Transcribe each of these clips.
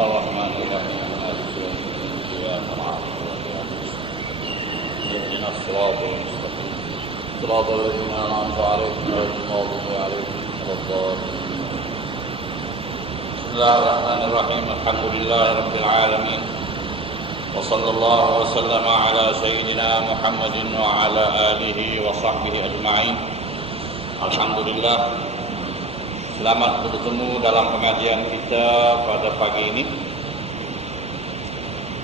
الرحمن الرحيم مالك يوم الدين إياك نعبد وإياك نستعين اهدنا الصراط المستقيم صراط الذين أنعمت عليهم غير المغضوب عليهم ولا الضالين. بسم الله الرحمن الرحيم الحمد لله رب العالمين وصلى الله وسلم على سيدنا محمد وعلى آله وصحبه أجمعين. Alhamdulillah, selamat bertemu dalam pengajian kita pada pagi ini.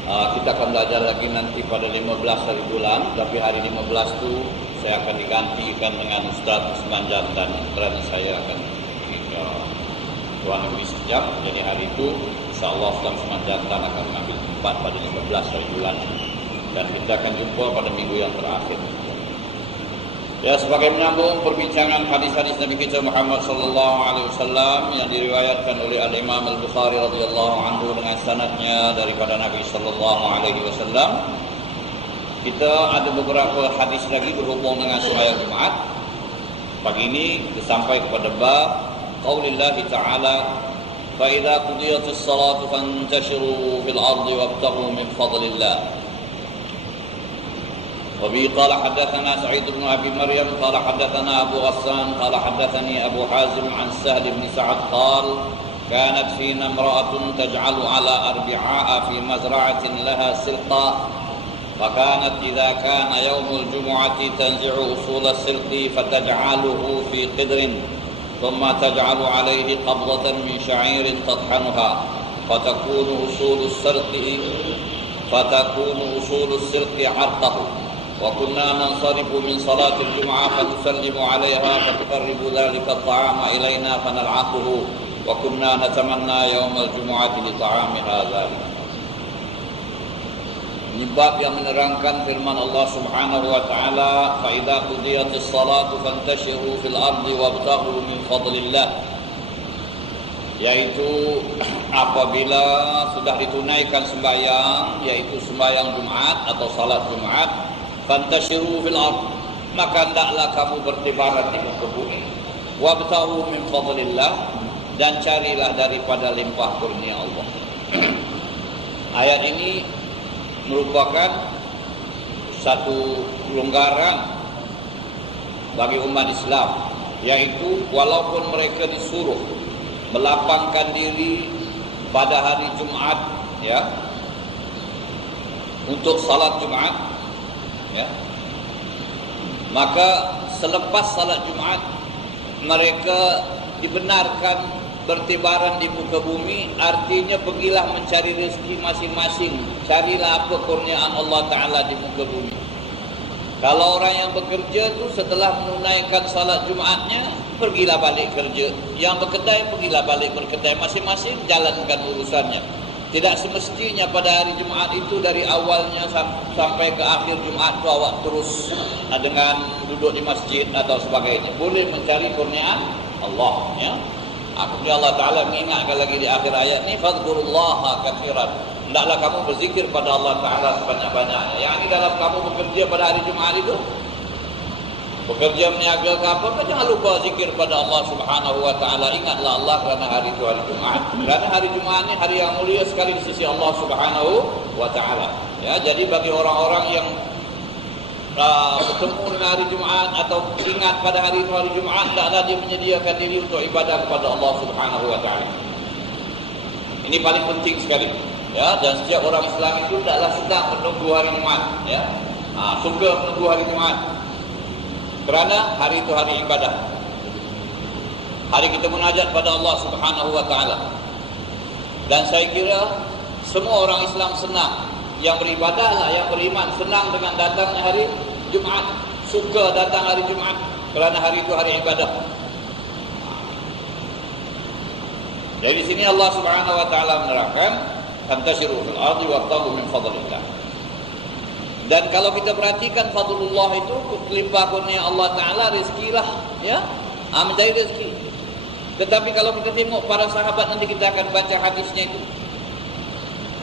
Kita akan belajar lagi nanti pada 15 hari bulan, tapi hari 15 itu saya akan digantikan dengan Ustaz Usman Jantan kerana saya akan pergi ke luar negeri sekejap. Jadi hari itu insyaAllah Ustaz Usman Jantan akan mengambil tempat pada 15 hari bulan dan kita akan jumpa pada minggu yang terakhir. Ya, sebagai menyambung perbincangan hadis-hadis Nabi kita Muhammad sallallahu alaihi wasallam yang diriwayatkan oleh Al-Imam Al-Bukhari radhiyallahu anhu dengan sanadnya daripada Nabi sallallahu alaihi wasallam. Kita ada beberapa hadis lagi berhubung dengan sembahyang Jumaat. Pagi ini kita sampai kepada bab qaulillah ta'ala fa idza qudiyatis salatu fantashiru fil ardi wabtaghu min fadlillah. وبه قال حدثنا سعيد بن أبي مريم قال حدثنا أبو غسان قال حدثني أبو حازم عن سهل بن سعد قال كانت فينا امرأة تجعل على أربعاء في مزرعة لها سلقا فكانت إذا كان يوم الجمعة تنزع أصول السلق فتجعله في قدر ثم تجعل عليه قبضة من شعير تطحنها فتكون أصول السلق عرقه وكنا ننصرف من صلاة الجمعة فتسلم عليها فتقرب ذلك الطعام إلينا فنلعقه وكنا نتمنى يوم الجمعة لطعامها ذلك. Ini bab yang menerangkan firman Allah Subhanahu wa taala, "Fa idza qudiyatis salatu fantashiru fil ardi wabtaghu min fadlillah." Yaitu apabila sudah ditunaikan sembahyang, yaitu sembahyang Jumat atau salat Jumat, fantashiru fil ard, maka hendaklah kamu bertebaran di muka bumi. Wabtaghu min fadlillah, dan carilah daripada limpah kurnia Allah. Ayat ini merupakan satu kelonggaran bagi umat Islam, yaitu walaupun mereka disuruh melapangkan diri pada hari Jumat, ya, untuk salat Jumat, ya, maka selepas salat Jumat mereka dibenarkan bertebaran di muka bumi. Artinya pergilah mencari rezeki masing-masing, carilah apa kurniaan Allah Ta'ala di muka bumi. Kalau orang yang bekerja tu setelah menunaikan salat Jumatnya, pergilah balik kerja. Yang berkedai, pergilah balik berkedai, masing-masing jalankan urusannya. Tidak semestinya pada hari Jumaat itu dari awalnya sampai ke akhir Jumaat itu awak terus dengan duduk di masjid atau sebagainya. Boleh mencari kurniaan Allah, ya. Kemudian Allah Ta'ala mengingatkan lagi di akhir ayat ni, fadhkurullaha katsiran. Hendaklah kamu berzikir pada Allah Ta'ala sebanyak-banyaknya. Yang ini dalam kamu bekerja pada hari Jumaat itu, bekerja meniaga ke apa, jangan lupa zikir pada Allah Subhanahu wa Ta'ala. Ingatlah Allah kerana hari itu hari Jumaat. Kerana hari Jumaat ni hari yang mulia sekali di sisi Allah Subhanahu wa Ta'ala. Ya, jadi bagi orang-orang yang bertemu dengan hari Jumaat atau ingat pada hari itu hari Jumaat, hendaklah dia menyediakan diri untuk ibadah kepada Allah Subhanahu wa Ta'ala. Ini paling penting sekali. Ya, dan setiap orang Islam itu hendaklah sedang menunggu hari Jumaat, ya. Suka menunggu hari Jumaat. Kerana hari itu hari ibadah. Hari kita munajat pada Allah Subhanahu wa Ta'ala. Dan saya kira semua orang Islam senang. Yang beribadah lah, yang beriman senang dengan datangnya hari Jumaat. Suka datang hari Jumaat kerana hari itu hari ibadah. Jadi di sini Allah Subhanahu wa Ta'ala menerangkan, "Fantashiru fil ardi wabtaghu min fadlillah." Dan kalau kita perhatikan fadlullah itu, limpah kurnia Allah Ta'ala, rezekilah, ya, mencari rezeki. Tetapi kalau kita tengok para sahabat, nanti kita akan baca hadisnya itu,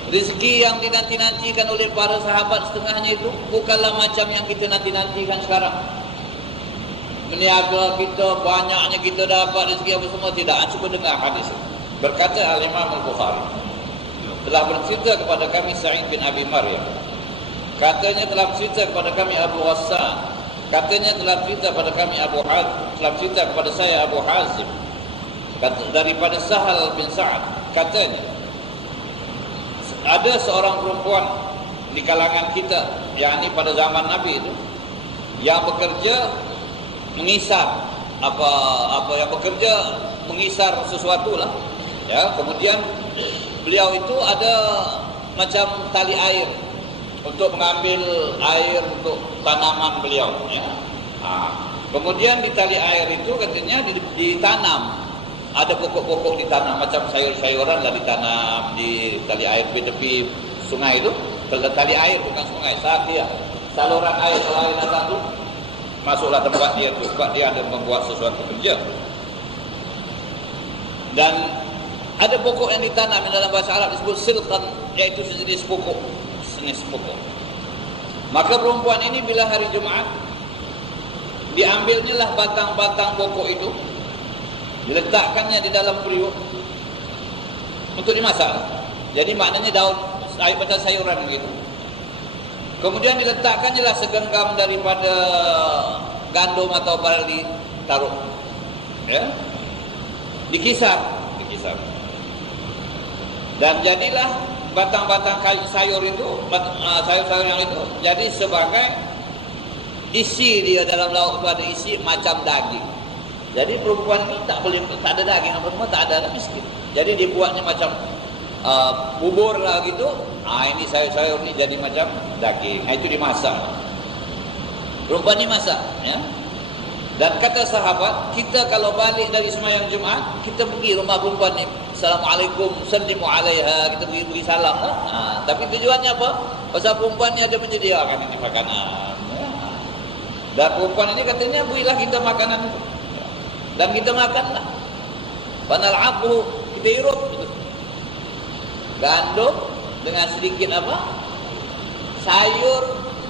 rezeki yang dinanti-nantikan oleh para sahabat setengahnya itu bukanlah macam yang kita nanti-nantikan sekarang. Meniaga kita, banyaknya kita dapat rezeki apa semua, tidak. Cuba dengar hadis. Berkata Al-Imam Al-Bukhari, telah bercerita kepada kami Sa'id bin Abi Maryam. Katanya telah bercerita kepada kami Abu Ghassan. Katanya telah bercerita kepada kami telah bercerita kepada saya Abu Hazim. Daripada Sahal bin Sa'ad. Katanya, ada seorang perempuan di kalangan kita, yakni pada zaman Nabi itu, yang bekerja mengisar mengisar sesuatu lah, ya. Kemudian beliau itu ada macam tali air untuk mengambil air untuk tanaman beliau, ya. Kemudian di tali air itu katanya ditanam, ada pokok-pokok ditanam, macam sayur-sayuran lah ditanam di tali air di tepi sungai itu. Tali air bukan sungai, saluran air, kalau air datang tu masuklah tempat dia tu, sebab dia ada membuat sesuatu kerja. Dan ada pokok yang ditanam yang dalam bahasa Arab disebut silqan, iaitu sejenis pokok. Maka perempuan ini bila hari Jumaat, diambilnya lah batang-batang pokok itu, diletakkannya di dalam periuk untuk dimasak. Jadi maknanya daun air macam sayuran begitu. Kemudian diletakkannya lah segenggam daripada gandum atau barley, taruh, ya, dikisar. Dan jadilah batang-batang sayur itu, sayur-sayur yang itu jadi sebagai isi dia dalam lauk itu, ada isi macam daging. Jadi perempuan ini tak ada daging, perempuan tak ada, miskin. Jadi dibuatnya macam bubur lah gitu. Ini sayur-sayur ni jadi macam daging. Itu dimasak. Perempuan ni masak, ya. Dan kata sahabat, kita kalau balik dari sembahyang Jumaat, kita pergi rumah perempuan ni, Assalamualaikum, sallimu alaiha, kita pergi salam lah. Tapi tujuannya apa? Pasal perempuan ni ada menyediakan ini makanan, ya. Dan perempuan ini katanya, berilah kita makanan itu. Dan kita makanlah. Panal'abuhu, kita hirup gitu. Gandum dengan sedikit apa? Sayur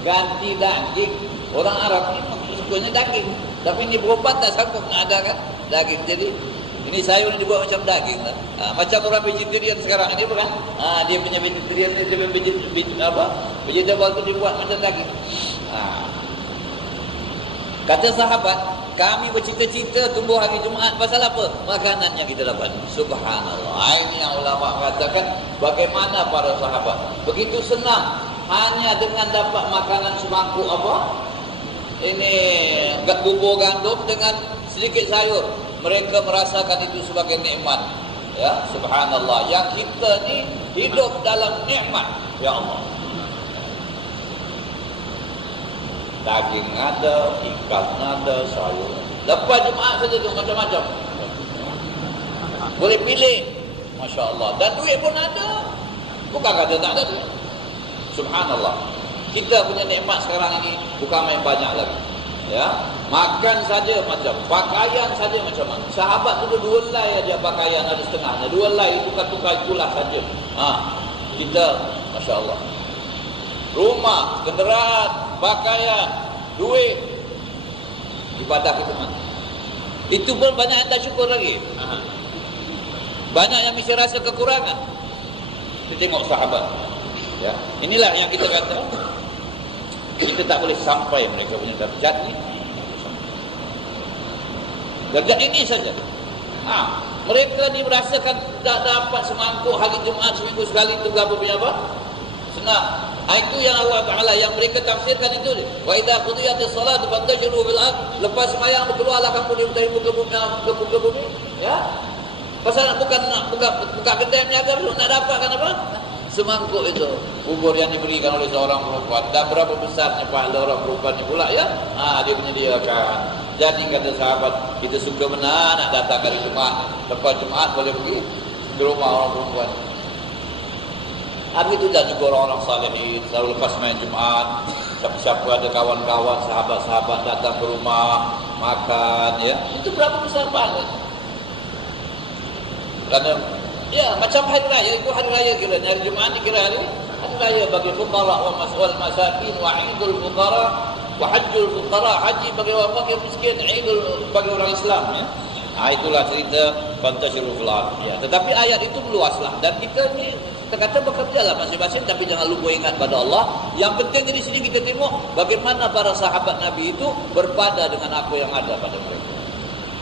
ganti daging. Orang Arab ni sukanya daging. Tapi ini perempuan tak sanggup nak ada kan daging. Jadi ini sayur ni dibuat macam daging lah. Macam orang vegetarian sekarang ni bukan? Dia punya vegetarian, dia punya vegetable tu dibuat macam daging. Kata sahabat, kami bercita-cita tumbuh hari Jumaat pasal apa? Makanan yang kita dapat. Subhanallah. Ini yang ulama katakan, bagaimana para sahabat begitu senang hanya dengan dapat makanan semangkuk apa? Ini bubur gandum dengan sedikit sayur. Mereka merasakan itu sebagai nikmat. Ya, subhanallah. Yang kita ni hidup dalam nikmat. Ya Allah. Daging ada, ikan ada, sayur. Lepas Jumaat saja tu macam-macam. Boleh pilih. Masya Allah. Dan duit pun ada. Bukan kata tak ada duit. Subhanallah. Kita punya nikmat sekarang ini bukan main banyak lagi. Ya, makan saja macam, pakaian saja macam mana. Sahabat tu 2 helai aja pakaian, ada setengahnya. 2 helai tukar-tukar itulah saja. Kita Masya Allah. Rumah, kenderaan, pakaian, duit, ibadah kita mana. Itu pun banyak yang tak syukur lagi. Banyak yang mesti rasa kekurangan. Kita tengok sahabat. Ya, inilah yang kita kata, kita tak boleh sampai mereka punya darjat ni. Darjat ini saja. Mereka ni merasakan tak dapat semangkuk hari Jumaat seminggu sekali tu berapa punya apa? Senang. Itu yang Allah Ta'ala yang mereka tafsirkan itu. Wa idza qudiyatis salatu fantashiru fil ard. Lepas sembahyang berkeluarlah kamu di muka bumi. Ya. Pasal bukan nak buka kedai berniaga dulu nak dapatkan apa? Semangkuk itu bubur yang diberikan oleh seorang perempuan. Dan berapa besarnya pahala orang perempuan ni pula, ya? Dia menyediakan. Jadi kata sahabat, kita suka benar nak datang hari Jumaat. Lepas Jumaat boleh pergi ke rumah orang perempuan. Itu dah juga orang-orang salihin selalu lepas main Jumaat. Siapa-siapa ada kawan-kawan, sahabat-sahabat datang ke rumah makan, ya. Itu berapa besar pahala. Kerana ya, macam hari raya, itu hari raya kira. Hari Jumaat dikira hari raya bagi fuqara wa mas'ul masakin wa idul fuqara wa hajjul fuqara. Haji bagi orang fakir miskin, idul bagi orang Islam, ya. Itulah cerita fantashiru fil ardh. Ya, tetapi ayat itu meluaslah dan kita ni kata bekerjalah masing-masing, tapi jangan lupa ingat pada Allah. Yang penting di sini kita tengok bagaimana para sahabat Nabi itu berpada dengan apa yang ada pada mereka.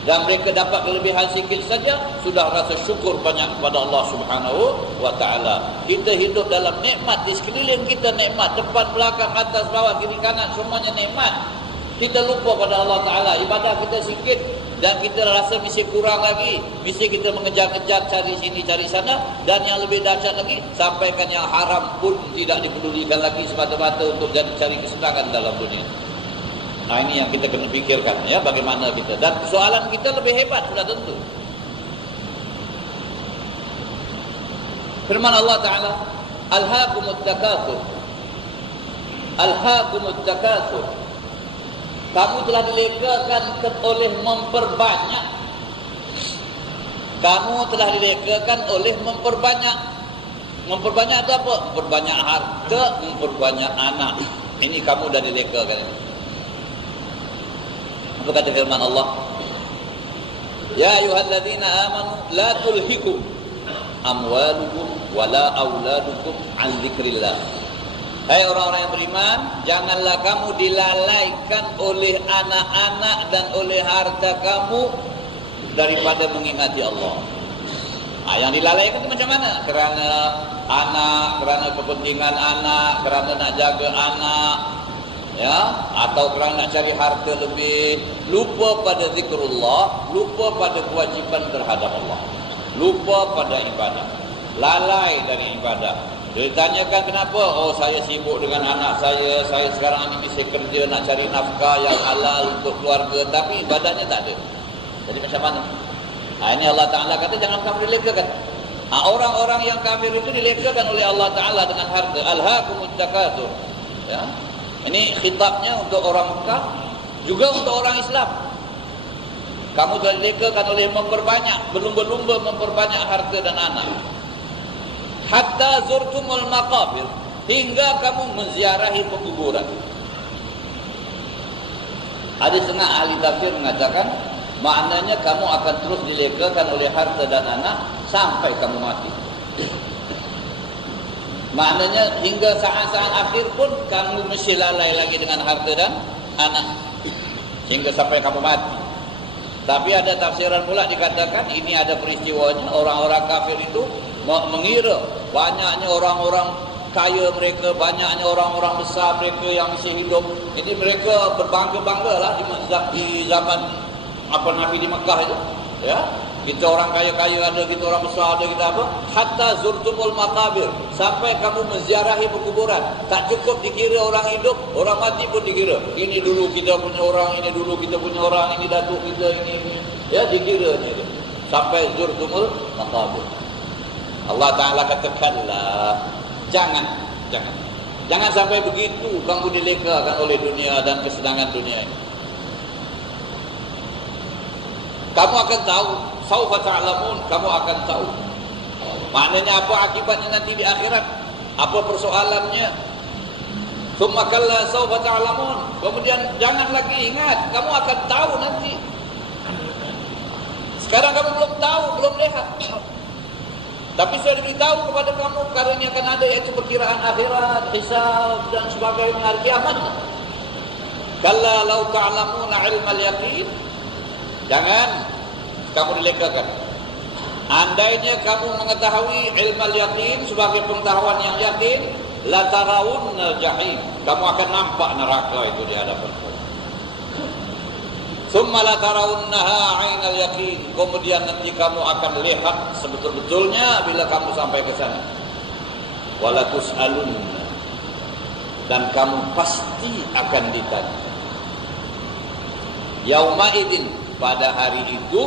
Dan mereka dapat kelebihan sikit saja sudah rasa syukur banyak kepada Allah Subhanahu wa taala. Kita hidup dalam nikmat, di sekeliling kita nikmat, depan belakang atas bawah kiri kanan semuanya nikmat. Kita lupa pada Allah taala, ibadah kita sikit dan kita rasa mesti kurang lagi, mesti kita mengejar-kejar cari sini cari sana, dan yang lebih dahsyat lagi sampaikan yang haram pun tidak dipedulikan lagi semata-mata untuk cari kesenangan dalam dunia. Nah, ini yang kita kena fikirkan ya, bagaimana kita, dan soalan kita lebih hebat sudah tentu. Firman Allah Ta'ala, Alhaakumut takatsur, Alhaakumut takatsur. Kamu telah dilekakan oleh memperbanyak. Kamu telah dilekakan oleh memperbanyak. Memperbanyak itu apa? Memperbanyak harta, memperbanyak anak. Ini kamu dah dilekakan. Apa kata firman Allah? Ya ayyuhalladzina amanu la tulhikum amwalukum wala auladukum an dzikrillah. Hai orang-orang yang beriman, janganlah kamu dilalaikan oleh anak-anak dan oleh harta kamu daripada mengingati Allah. Yang dilalaikan itu macam mana? Kerana anak, kerana kepentingan anak, kerana nak jaga anak, ya, atau kerana nak cari harta lebih, lupa pada zikrullah, lupa pada kewajiban terhadap Allah, lupa pada ibadah, lalai dari ibadah. Dia ditanyakan kenapa? Oh, saya sibuk dengan anak saya sekarang ini mesti kerja nak cari nafkah yang halal untuk keluarga, tapi ibadahnya tak ada. Jadi macam mana? Ini Allah Ta'ala kata jangan kamu dilekakan. Orang-orang yang kafir itu dilekakan oleh Allah Ta'ala dengan harta. Alhaakumut takatsur. Ya. Ini khitabnya untuk orang Mekah, juga untuk orang Islam. Kamu telah dilekakan oleh memperbanyak, berlumba-lumba memperbanyak harta dan anak. Hatta zurtumul maqabir, hingga kamu menziarahi pekuburan. Ada setengah ahli tafsir mengatakan maknanya kamu akan terus dilekakan oleh harta dan anak sampai kamu mati. Maknanya hingga saat-saat akhir pun kamu mesti lalai lagi dengan harta dan anak hingga sampai kamu mati. Tapi ada tafsiran pula dikatakan ini ada peristiwanya, orang-orang kafir itu mengira banyaknya orang-orang kaya mereka, banyaknya orang-orang besar mereka yang masih hidup. Jadi mereka berbangga-banggalah di zaman apa Nabi di Mekah itu, ya. Kita orang kaya-kaya ada, kita orang besar ada, kita apa? Hatta zurtumul maqabir, sampai kamu menziarahi perkuburan. Tak cukup dikira orang hidup, orang mati pun dikira. Ini dulu kita punya orang, ini dulu kita punya orang, ini datuk kita, ini. Ya, dikira ni. Sampai zurtumul maqabir. Allah Ta'ala katakanlah, jangan sampai begitu kamu dilekakan oleh dunia dan kesenangan dunia ini. Kamu akan tahu, saufa ta'lamun, kamu akan tahu. Maknanya apa akibatnya nanti di akhirat? Apa persoalannya? Tsumma kalla saufa ta'lamun. Kemudian jangan lagi ingat, kamu akan tahu nanti. Sekarang kamu belum tahu, belum lihat. Tapi saya beritahu kepada kamu perkara ini akan ada, iaitu perkiraan akhirat, hisab dan sebagainya, hari kiamat. Kalla law ta'lamuna ilmal yaqin. Jangan kamu dilekakan. Andainya kamu mengetahui ilmal yaqin sebagai pengetahuan yang yakin, la tarawunnal jahim, kamu akan nampak neraka itu di hadapan kamu. Tsumma la tarawunnaha 'ainal yaqin, kemudian nanti kamu akan lihat sebetul-betulnya bila kamu sampai ke sana. Wala tus'alun, dan kamu pasti akan ditanya. Yauma idzin, pada hari itu,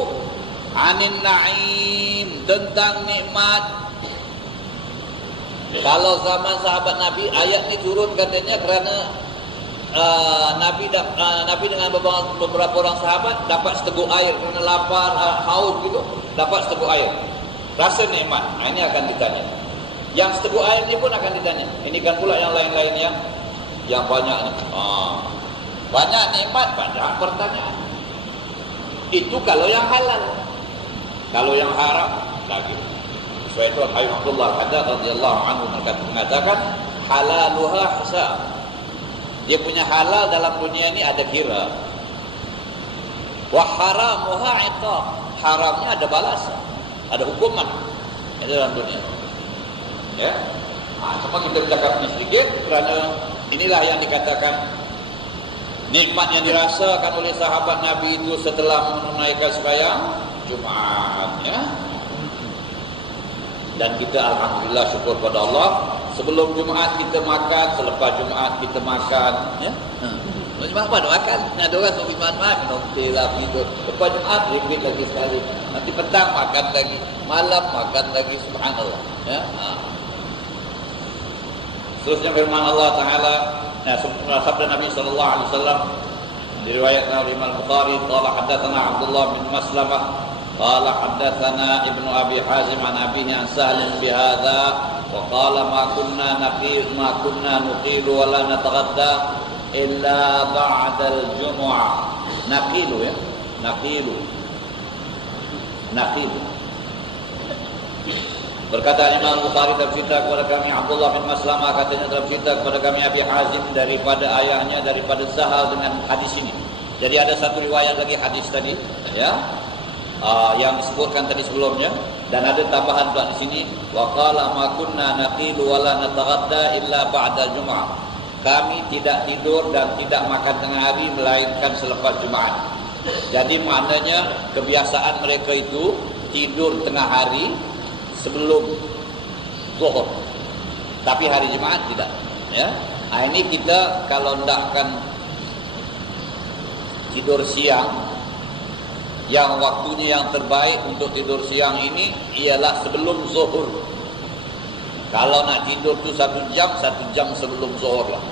anin na'im, tentang nikmat. Kalau zaman sahabat Nabi, ayat ini turun katanya kerana Nabi dengan beberapa orang sahabat dapat seteguk air, kerana lapar, haus gitu, dapat seteguk air, rasa nikmat. Ini akan ditanya. Yang seteguk air ini pun akan ditanya. Ini kan pula yang lain-lain yang banyak ni. Banyak nikmat, banyak pertanyaan. Itu kalau yang halal. Kalau yang haram, daging. Sebab itu Habib Abdullah Haddad radhiyallahu anhu mengatakan halaluha hisab. Dia punya halal dalam dunia ini ada kira. Wa haramuha iqab. Haramnya ada balasan, ada hukuman dalam dunia. Ya. Cuma kita bercakap ini sedikit kerana inilah yang dikatakan nikmat yang dirasakan oleh sahabat Nabi itu setelah menunaikan sembahyang Jumaat, ya. Dan kita alhamdulillah syukur pada Allah, sebelum Jumaat kita makan, selepas Jumaat kita makan, ya. Jumaat apa? Makan. Ada orang sebelum Jumaat minum teh lah, minum. Lepas Jumaat repeat lagi sekali. Nanti petang makan lagi, malam makan lagi, subhanallah, ya. Seterusnya firman Allah Taala, sabda Nabi sallallahu alaihi wasallam diriwayatkan oleh Imam Bukhari, qala hadatsana Abdullah bin Maslamah qala hadatsana Ibnu Abi Hazim an abihi an Sahl bi hadza wa qala ma kunna nuqilu wa la nataghadda illa ba'da al-jumu'ah. Naqilu, ya. Naqilu. Berkata Imam Bukhari dalam cerita kepada kami Abdullah bin Maslamah, katanya dalam cerita kepada kami Abi Hazim daripada ayahnya, daripada Sahal dengan hadis ini. Jadi ada satu riwayat lagi hadis tadi, ya, yang disebutkan tadi sebelumnya, dan ada tambahan pula di sini, wa qala ma kunna naqilu wa la nataghadda illa ba'da Jum'ah. Kami tidak tidur dan tidak makan tengah hari melainkan selepas Jumaat. Jadi maknanya kebiasaan mereka itu tidur tengah hari sebelum zuhur, tapi hari Jumaat tidak, ya. Ini kita kalau hendakkan tidur siang, yang waktunya yang terbaik untuk tidur siang ini ialah sebelum zuhur. Kalau nak tidur tu 1 jam sebelum zuhur lah,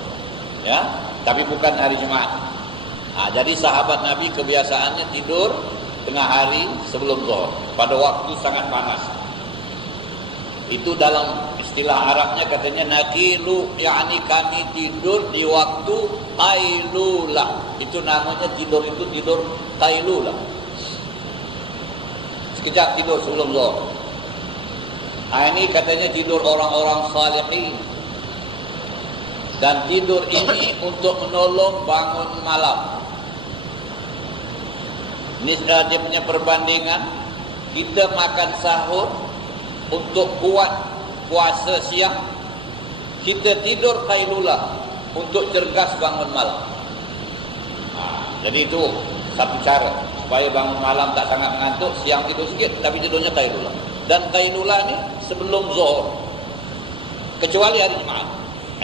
ya. Tapi bukan hari Jumaat. Jadi sahabat Nabi kebiasaannya tidur tengah hari sebelum zuhur pada waktu sangat panas. Itu dalam istilah Arabnya katanya naqilu, yakni kami tidur di waktu qailulah. Itu namanya tidur itu tidur qailulah. Sekejap tidur sebelum zuhur. Ini katanya tidur orang-orang salihin. Dan tidur ini untuk menolong bangun malam. Ini dia punya perbandingan. Kita makan sahur untuk kuat puasa siang, kita tidur qailulah untuk cergas bangun malam. Jadi itu satu cara supaya bangun malam tak sangat mengantuk, siang tidur sikit tapi tidurnya qailulah. Dan qailulah ni sebelum zuhur, kecuali hari Jumaat.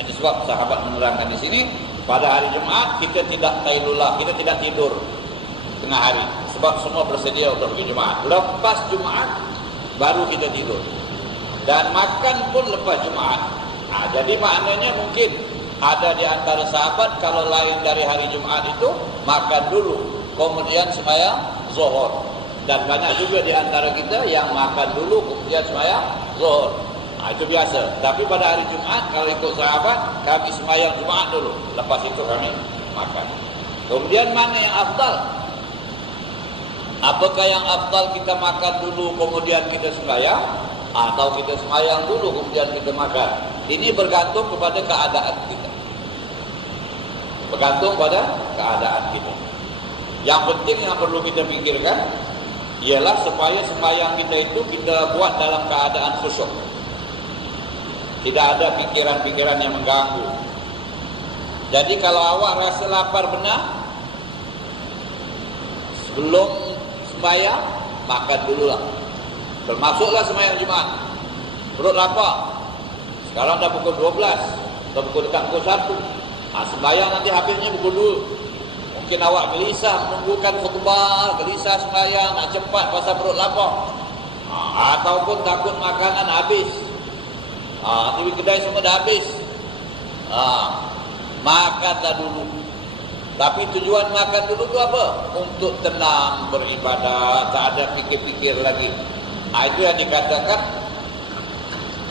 Itu sebab sahabat menerangkan di sini, pada hari Jumaat kita tidak qailulah, kita tidak tidur tengah hari, sebab semua bersedia untuk pergi Jumaat. Lepas Jumaat baru kita tidur. Dan makan pun lepas Jumaat. Jadi maknanya mungkin ada di antara sahabat kalau lain dari hari Jumaat itu makan dulu, kemudian sembahyang zuhur. Dan banyak juga di antara kita yang makan dulu kemudian sembahyang zuhur. Itu biasa. Tapi pada hari Jumaat kalau ikut sahabat, kami sembahyang Jumaat dulu, lepas itu kami makan. Kemudian mana yang afdal? Apakah yang afdal kita makan dulu kemudian kita sembahyang, atau kita sembahyang dulu kemudian kita makan? Ini bergantung kepada keadaan kita. Bergantung pada keadaan kita. Yang penting yang perlu kita pikirkan ialah supaya sembahyang kita itu kita buat dalam keadaan khusyuk. Tidak ada pikiran-pikiran yang mengganggu. Jadi kalau awak rasa lapar benar, sebelum sembahyang makan dululah. Termasuklah sembahyang Jumaat. Perut lapar. Sekarang dah pukul 12, dah pukul dekat pukul 1. Sembahyang nanti habisnya pukul 2. Mungkin awak gelisah menunggukan khutbah, gelisah sembahyang, nak cepat pasal perut lapar. Ataupun takut makanan habis. TV kedai semua dah habis. Makanlah dulu. Tapi tujuan makan dulu tu apa? Untuk tenang beribadah, tak ada fikir-fikir lagi. Itu yang dikatakan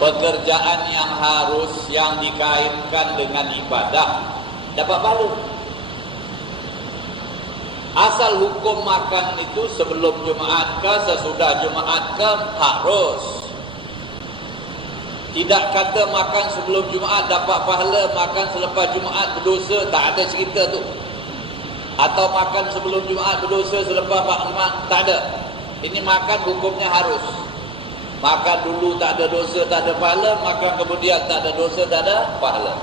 pekerjaan yang harus yang dikaitkan dengan ibadah dapat pahala. Asal hukum makan itu sebelum Jumaat ke sesudah Jumaat ke harus. Tidak kata makan sebelum Jumaat dapat pahala, makan selepas Jumaat berdosa, tak ada cerita tu. Atau makan sebelum Jumaat berdosa, selepas Jumaat, tak ada. Ini makan hukumnya harus. Makan dulu tak ada dosa, tak ada pahala, makan kemudian tak ada dosa, tak ada pahala.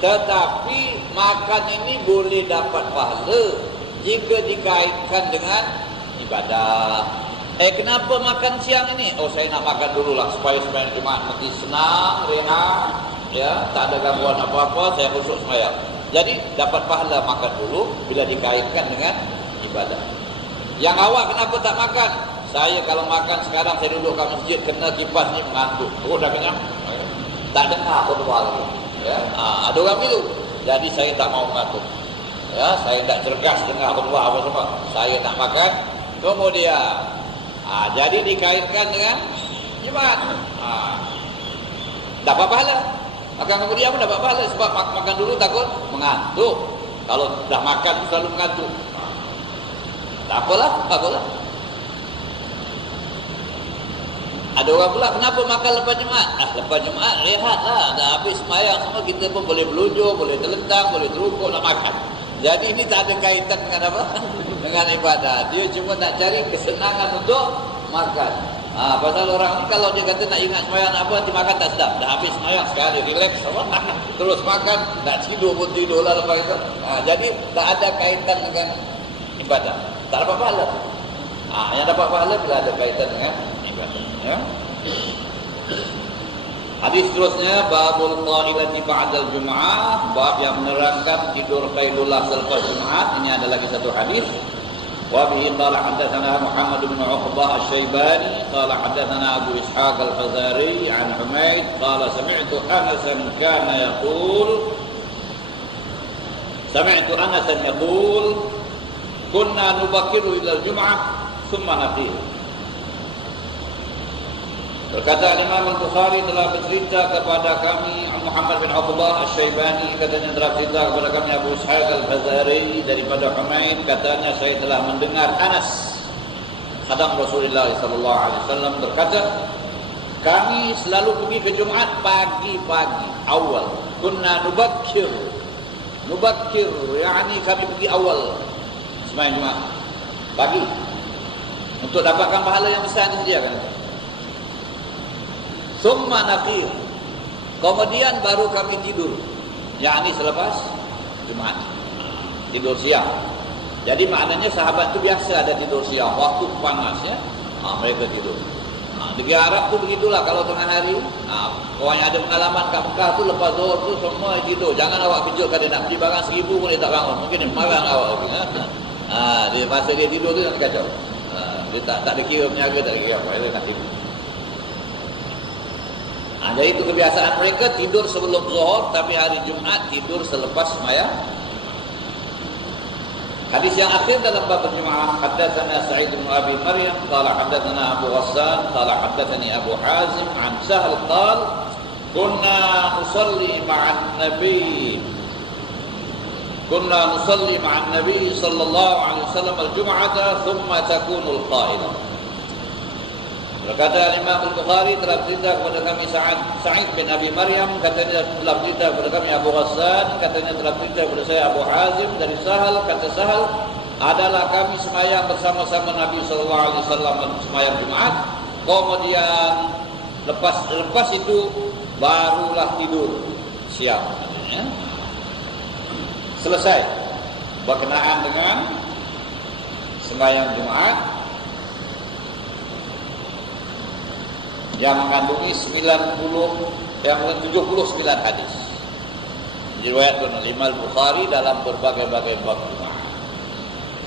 Tetapi makan ini boleh dapat pahala jika dikaitkan dengan ibadah. Kenapa makan siang ini? Oh, saya nak makan dululah supaya sembahyang Jumaat nanti senang, rehat, ya, tak ada gangguan apa-apa, saya khusyuk sembahyang. Jadi dapat pahala makan dulu bila dikaitkan dengan ibadah. Yang awak kenapa tak makan? Saya kalau makan sekarang saya duduk kat masjid kena kipas ni mengantuk. Oh, dah kenyang. Tak dengar khutbah lagi. Ya, ada orang begitu. Jadi saya tak mau mengantuk. Ya, saya tak cergas dengar khutbah apa semua. Saya nak makan. Kemudian jadi dikaitkan dengan Jumaat. Dapat pahala. Makan kemudian pun dapat pahala sebab makan dulu takut mengantuk. Kalau dah makan selalu mengantuk. Tak apalah, bagulah. Ada orang pula kenapa makan lepas Jumaat? Lepas Jumaat rehatlah. Dah habis sembahyang semua, kita pun boleh berlujur, boleh terlentang, boleh terukuk nak makan. Jadi ini tak ada kaitan dengan apa? Dengan ibadah. Dia cuma nak cari kesenangan untuk makan. Pasal orang ni kalau dia kata nak ingat sembahyang apa, nanti makan tak sedap. Dah habis sembahyang sekali relax apa? Terus makan, nak tidur pun tidur lah lepas itu. Jadi tak ada kaitan dengan ibadah. Tak dapat pahala. Yang dapat pahala bila ada kaitan dengan ibadah. Ya. Hadis seterusnya babul qailati ba'dal Jum'ah, bab yang menerangkan tidur qailulah selepas Jumaat. Ini ada lagi satu hadis. Wa bihi qala hadatsana Muhammad bin Uqbah Asy-Syaibani qala hadatsana Abu Ishaq Al-Fazari an Humayd qala sami'tu Anasan kana yaqul kunna nubakiru ila al-jum'ah thumma naqil. Berkata Imam Al-Bukhari telah bercerita kepada kami Muhammad bin Uqbah Asy-Syaibani, katanya telah cerita kepada kami Abu Ishaq Al-Fazari daripada Humaid, katanya saya telah mendengar Anas khadam Rasulullah sallallahu alaihi wasallam berkata, kami selalu pergi ke Jumaat pagi-pagi awal. Kunna nubakkir, yakni kami pergi awal sembahyang Jumaat pagi untuk dapatkan pahala yang besar yang disediakan. Summa naqir, kemudian baru kami tidur, yakni selepas Jumaat, tidur siang. Jadi maknanya sahabat itu biasa ada tidur siang, waktu panas ya, mereka tidur. Negeri Arab tu begitulah, kalau tengah hari, orang yang ada pengalaman kat Mekah tu lepas zuhur tu semua tidur. Jangan awak kejutkan dia nak beli barang 1,000 pun dia tak bangun, mungkin dia marah awak. Dia masa dia tidur tu nak kacau. Dia tak ada kira menjaga, tak ada kira apa, dia nak tidur. Jadi itu kebiasaan mereka, tidur sebelum zuhur, tapi hari Jumaat tidur selepas sembahyang. Hadis yang akhir dalam bab Jumaat, hadatsana Sa'id bin Abi Maryam qala hadatsana Abu Ghassan qala hadatsani Abu Hazim an Sahal qala kunna nusalli ma'an Nabi sallallahu alaihi wasallam al-jum'ata thumma takunu al-qa'ilah. Berkata Imam Al-Bukhari telah bercerita kepada kami Sa'id bin Abi Maryam, katanya telah bercerita kepada kami Abu Ghassan, katanya telah bercerita kepada saya Abu Hazim dari Sahal, kata Sahal adalah kami sembahyang bersama-sama Nabi sallallahu alaihi wasallam sembahyang Jumaat, kemudian lepas itu barulah tidur siang. Selesai berkenaan dengan sembahyang Jumaat yang mengandungi 79 hadis. Diriwayatkan oleh Imam Bukhari dalam berbagai-bagai bab Jumaat.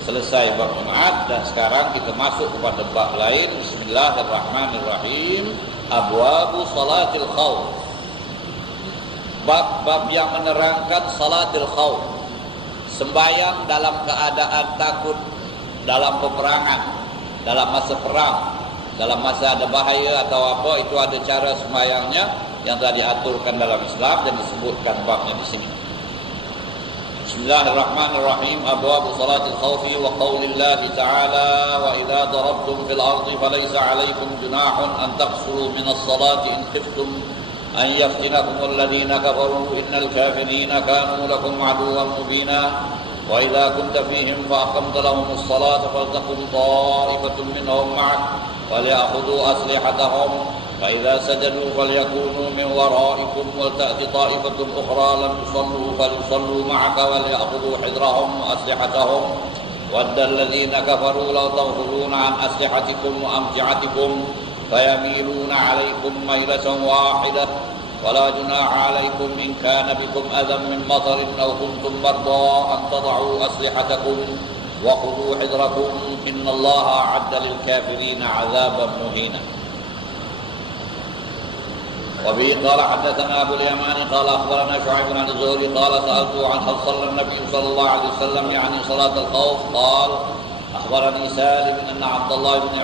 Selesai bab Jumaat dan sekarang kita masuk kepada bab lain. Bismillahirrahmanirrahim. Abwabu salatil khawf. Bab-bab yang menerangkan salatil khawf. Sembahyang dalam keadaan takut, dalam peperangan, dalam masa perang, dalam masa ada bahaya atau apa, itu ada cara sembahyangnya yang telah diaturkan dalam Islam dan disebutkan babnya di sini. Bismillahirrahmanirrahim. Abwaab salatil khawfi wa qaulillahi ta'ala wa idza darabtum fil ardi falaysa 'alaykum junahun an taqsuru min as-salati in khiftum an yaftinakum alladhina kafaru innal kafirina kanu lakum 'aduwwan mubina wa idza kunta fihim fa aqamta lahumus salata faltaqum ta'ifatun minhum ma'ak وليأخذوا أسلحتهم فإذا سجدوا فليكونوا من ورائكم ولتأت طائفة أخرى لم يصلوا فليصلوا معك وليأخذوا حذرهم وأسلحتهم ود الذين كفروا لو تغفلون عن أسلحتكم وأمتعتكم فيميلون عليكم ميلة واحدة ولا جناح عليكم إن كان بكم أذى من مطر أو كنتم مرضى أن تضعوا أسلحتكم وخذوا حذركم إن الله أعد للكافرين عذابا مهينا. وبه قال حدثنا أبو اليمان قال أخبرنا شعيب عن الزهري قال سألته عن هل صلى النبي صلى الله عليه وسلم يعني صلاة الخوف قال أخبرني سالم أن عبد الله بن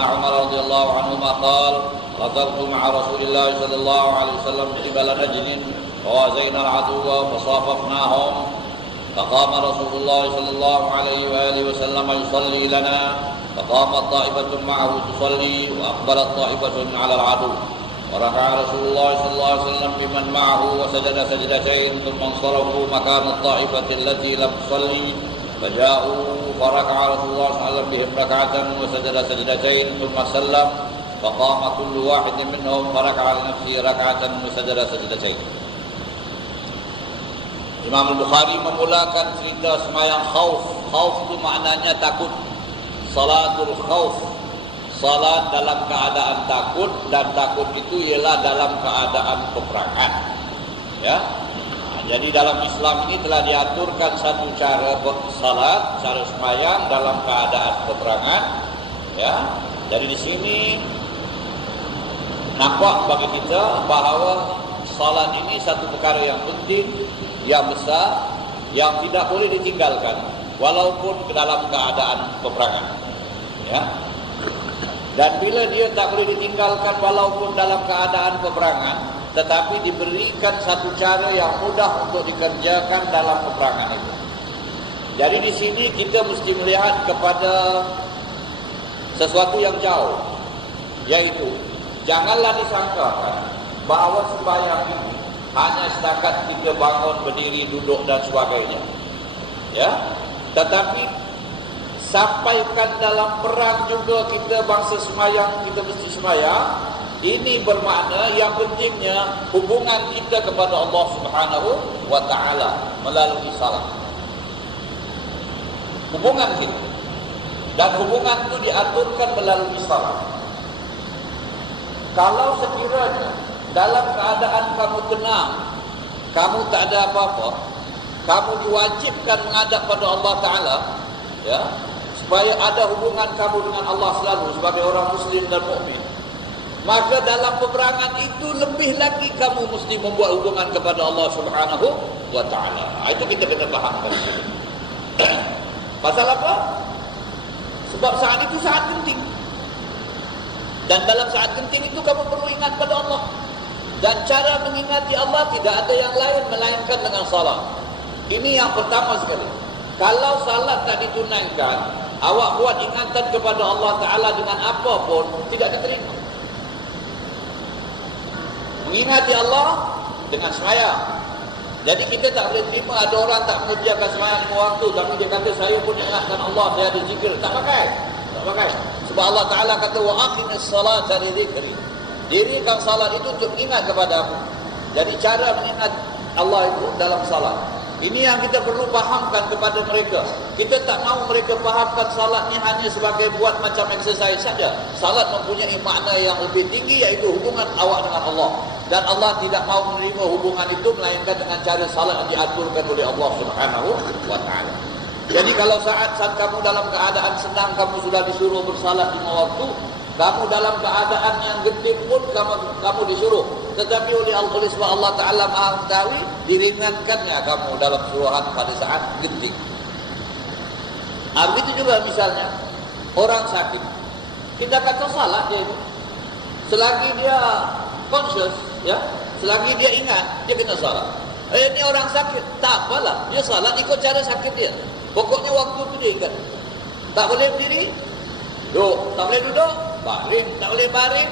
عمر رضي الله عنهما قال غزوت مع رسول الله صلى الله عليه وسلم قبل نجد ووازينا العدو فصاففناهم فقام رسول الله صلى الله عليه وآله وسلم يصلي لنا فقامت طائفة معه تصلي وأقبلت طائفة على العدو وركع رسول الله صلى الله عليه وسلم بمن معه وسجد سجدتين ثم انصرفوا مكان الطائفة التي لم تصلي فجاءوا فركع رسول الله صلى الله عليه وسلم بهم ركعة وسجد سجدتين ثم سلم فقام كل واحد منهم فركع لنفسه ركعة وسجد سجدتين. Imam Al-Bukhari memulakan cerita sembahyang khauf. Khauf itu maknanya takut. Salatul khauf, salat dalam keadaan takut, dan takut itu ialah dalam keadaan peperangan. Ya. Jadi dalam Islam ini telah diaturkan satu cara salat, cara sembahyang dalam keadaan peperangan. Ya. Jadi di sini nampak bagi kita bahawa salat ini satu perkara yang penting, yang besar, yang tidak boleh ditinggalkan walaupun ke dalam keadaan peperangan. Ya. Dan bila dia tak boleh ditinggalkan walaupun dalam keadaan peperangan, tetapi diberikan satu cara yang mudah untuk dikerjakan dalam peperangan itu. Jadi di sini kita mesti melihat kepada sesuatu yang jauh, yaitu janganlah disangkakan bahawa sembahyang ini hanya setakat kita bangun, berdiri, duduk dan sebagainya. Ya. Tetapi sampaikan dalam perang juga kita bangsa sembahyang, kita mesti sembahyang. Ini bermakna yang pentingnya hubungan kita kepada Allah Subhanahu wa taala melalui salat. Hubungan kita. Dan hubungan itu diaturkan melalui salat. Kalau sekiranya dalam keadaan kamu tenang, kamu tak ada apa-apa, kamu diwajibkan menghadap pada Allah Ta'ala, ya, supaya ada hubungan kamu dengan Allah selalu sebagai orang Muslim dan mukmin. Maka dalam peperangan itu lebih lagi kamu mesti membuat hubungan kepada Allah Subhanahu wa Ta'ala. Itu kita kena fahamkan. Pasal apa? Sebab saat itu saat genting. Dan dalam saat genting itu kamu perlu ingat pada Allah. Dan cara mengingati Allah tidak ada yang lain melainkan dengan salat. Ini yang pertama sekali. Kalau salat tak ditunaikan, awak buat ingatan kepada Allah Ta'ala dengan apa pun tidak diterima. Mengingati Allah dengan sembahyang. Jadi kita tak boleh terima ada orang tak mengerjakan sembahyang 5 waktu, tapi dia kata saya pun ingatkan Allah, saya ada zikir. Tak pakai. Tak pakai. Sebab Allah Ta'ala kata wa aqimis salata li dzikri. Dirikan salat itu untuk ingat kepada aku. Jadi cara mengingat Allah itu dalam salat. Ini yang kita perlu fahamkan kepada mereka. Kita tak mahu mereka fahamkan salat ni hanya sebagai buat macam exercise saja. Salat mempunyai makna yang lebih tinggi, iaitu hubungan awak dengan Allah. Dan Allah tidak mahu menerima hubungan itu melainkan dengan cara salat yang diaturkan oleh Allah Subhanahu wa taala. Jadi kalau saat kamu dalam keadaan senang, kamu sudah disuruh bersalat 5 waktu. Kamu dalam keadaan yang genting pun kamu disuruh. Tetapi oleh sebab Allah Ta'ala Maha mengetahui, diringankannya kamu dalam suruhan pada saat genting. Begitu juga misalnya orang sakit. Kita kata salat dia itu. Selagi dia conscious, ya, selagi dia ingat, dia kena salat. Ini orang sakit, tak apalah, dia salat ikut cara sakit dia. Pokoknya waktu tu dia ingat. Tak boleh berdiri, duduk. Tak boleh duduk, baring. Tak boleh baring,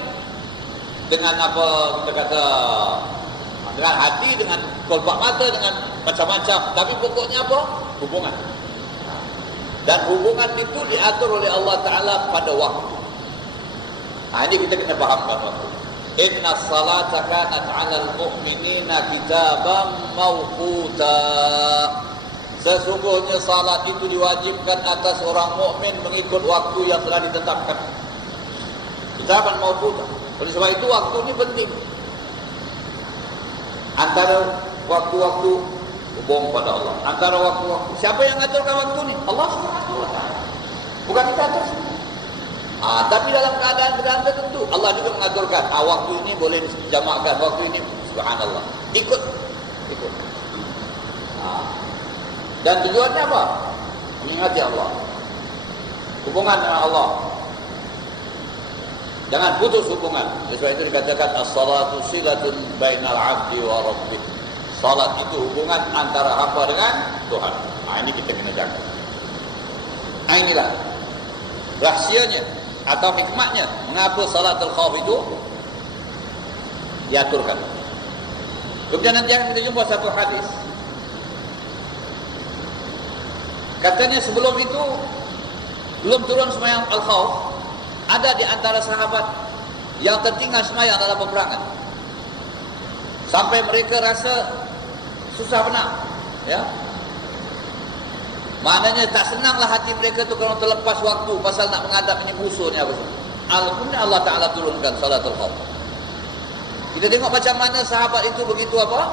dengan apa kita kata, dengan hati, dengan kolpak mata, dengan macam-macam. Tapi pokoknya apa? Hubungan. Dan hubungan itu diatur oleh Allah Ta'ala pada waktu. Ini kita kena fahamkan waktu. Inna salata kanat 'alal mu'minina kitaban mawquta. Sesungguhnya salat itu diwajibkan atas orang mukmin mengikut waktu yang telah ditetapkan. Kitaban mawquta. Oleh sebab itu waktu ini penting. Antara waktu-waktu hubung pada Allah. Antara waktu-waktu. Siapa yang mengaturkan waktu ini? Allah Subhanahu wa taala. Bukan kita atur. Tapi dalam keadaan tertentu Allah juga mengaturkan. Waktu ini boleh dijamakkan, waktu ini subhanallah. Ikut. Dan tujuannya apa? Mengingati Allah. Hubungan dengan Allah. Jangan putus hubungan. Sebab itu dikatakan as-salatu silatun bainal 'abdi wa rabbih. Salat itu hubungan antara hamba dengan Tuhan. Ini kita kena jaga. Inilah rahsianya atau hikmahnya mengapa salatul khauf itu diaturkan. Kemudian nanti akan kita jumpa satu hadis. Katanya sebelum itu belum turun sembahyang al-khauf, ada di antara sahabat yang tertinggal sembahyang dalam peperangan. Sampai mereka rasa susah benar, ya. Maknanya tak senanglah hati mereka tu kalau terlepas waktu pasal nak menghadap ini musuhnya apa semua. Alhamdulillah Allah Ta'ala turunkan salatul khauf. Kita tengok macam mana sahabat itu begitu apa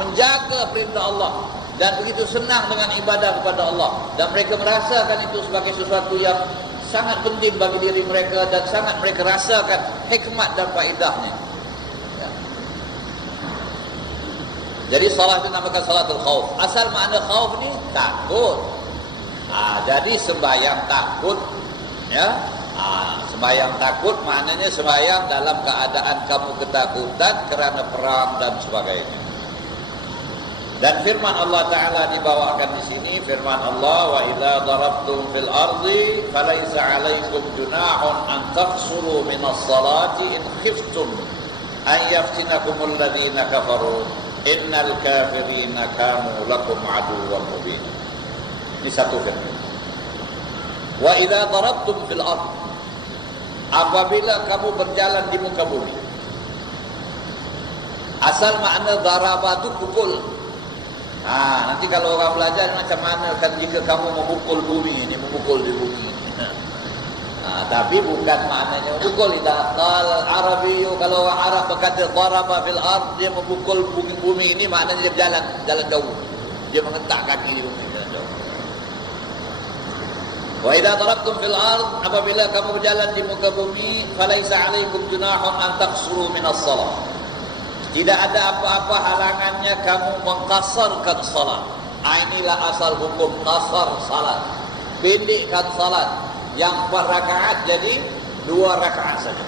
menjaga perintah Allah dan begitu senang dengan ibadah kepada Allah, dan mereka merasakan itu sebagai sesuatu yang sangat penting bagi diri mereka dan sangat mereka rasakan hikmat dan faedahnya. Jadi salat itu namakan salatul khauf. Asal makna khauf ni takut. Jadi sembahyang takut, ya. Sembahyang takut maknanya sembahyang dalam keadaan kamu ketakutan kerana perang dan sebagainya. Dan firman Allah Ta'ala dibawakan di sini, firman Allah, wa idza darabtum fil ardi falaysa 'alaikum junahun an taqsuru minas salati in khiftum an yaftinakumul ladzina kafaru innal kafirina kanu lakum aduwwan mubin. Ini satu firman. Wa idza darabtum fil ard, apabila kamu berjalan di muka bumi. Asal makna daraba itu pukul. Nanti kalau orang belajar macam mana kan jika kamu memukul bumi, ini memukul di bumi. Tapi bukan maknanya memukul. Al-Arabi, kalau orang Arab berkata daraba fil ard, dia memukul bumi ini maknanya dia berjalan jauh. Dia mengentak kaki di bumi jalan jauh. Wa idza darabtum fil ard, apabila kamu berjalan di muka bumi, falaisa 'alaikum junahun an taqsuru minas shalah. Tidak ada apa-apa halangannya kamu mengkasarkan salat. Inilah asal hukum kasar salat. Pendekkan salat. Yang 4 rakaat jadi 2 rakaat saja.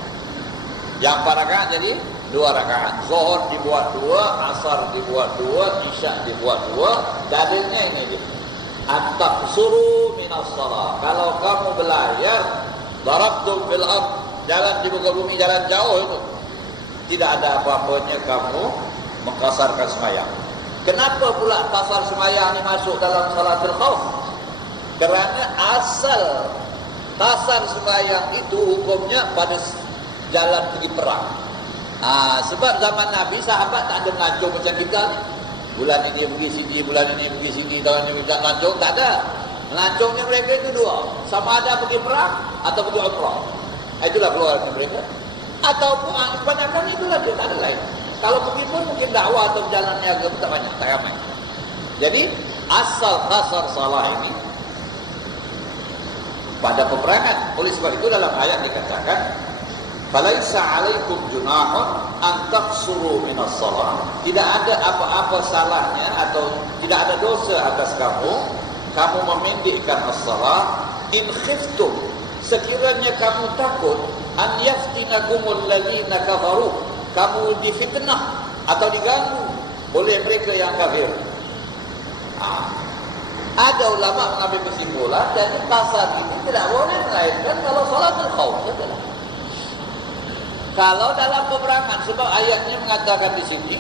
Yang 4 rakaat jadi 2 rakaat. Zuhur dibuat 2, asar dibuat 2, isyak dibuat 2. Dalilnya ini dia. At-taqsuru minas salat. Kalau kamu belayar, darabtum fil ard, jalan di muka bumi, jalan jauh itu, tidak ada apa-apanya kamu mengkasarkan sembahyang. Kenapa pula kasar sembahyang ini masuk dalam salatul khauf? Kerana asal kasar sembahyang itu hukumnya pada jalan pergi perang. Sebab zaman Nabi sahabat tak ada melancong macam kita ni. Bulan ini pergi sini, bulan ini pergi sini, tahun ini pergi melancong, tak ada. Melancongnya mereka itu 2, sama ada pergi perang atau pergi umrah. Itulah keluarnya mereka. Ataupun kebanyakan itulah dia, tak ada lain. Kalau pergi pun mungkin dakwah atau berjalan niaga pun tak banyak, tak ramai. Jadi asal kasar salah ini pada peperangan. Oleh sebab itu dalam ayat dikatakan falaisa 'alaikum junahun an taqsuru minas shalah. Tidak ada apa-apa salahnya atau tidak ada dosa atas kamu memendekkan as-salah in khiftum, sekiranya kamu takut an yaftinakumul ladzina kafaru, kamu difitnah atau diganggu oleh mereka yang kafir. Ada ulama mengambil kesimpulan jadi qasar ini tidak boleh melainkan kalau salatul khauf sajalah. Kalau dalam peperangan, sebab ayatnya mengatakan di sini,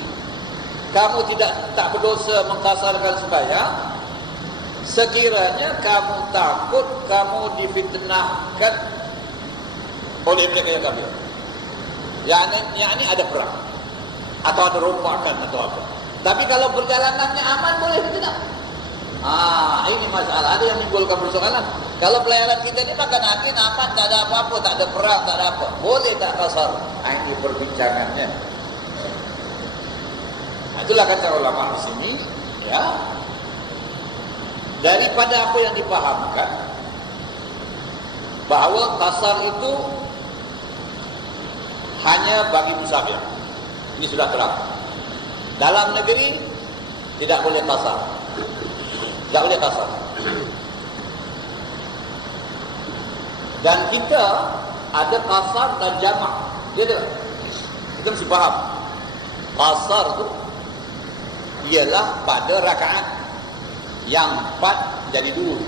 kamu tak berdosa mengkasarkan sembahyang sekiranya kamu takut kamu difitnahkan oleh mereka yang kafir. Yang ini ada perang atau ada rompakan atau apa. Tapi kalau perjalanannya aman boleh tidak? Ini masalah. Ada yang menimbulkan persoalan. Kalau pelayaran kita ini makan angin aman, tak ada apa-apa, tak ada perang, tak ada apa. Boleh tak kasar? Ini perbincangannya. Itulah kata ulama di sini, ya. Daripada apa yang dipahamkan bahawa kasar itu hanya bagi musafir. Ini sudah terang. Dalam negeri tidak boleh kasar. Tidak boleh kasar. Dan kita ada kasar dan jamak. Dia ada. Kita mesti faham. Kasar itu ialah pada rakaat yang 4 jadi 2.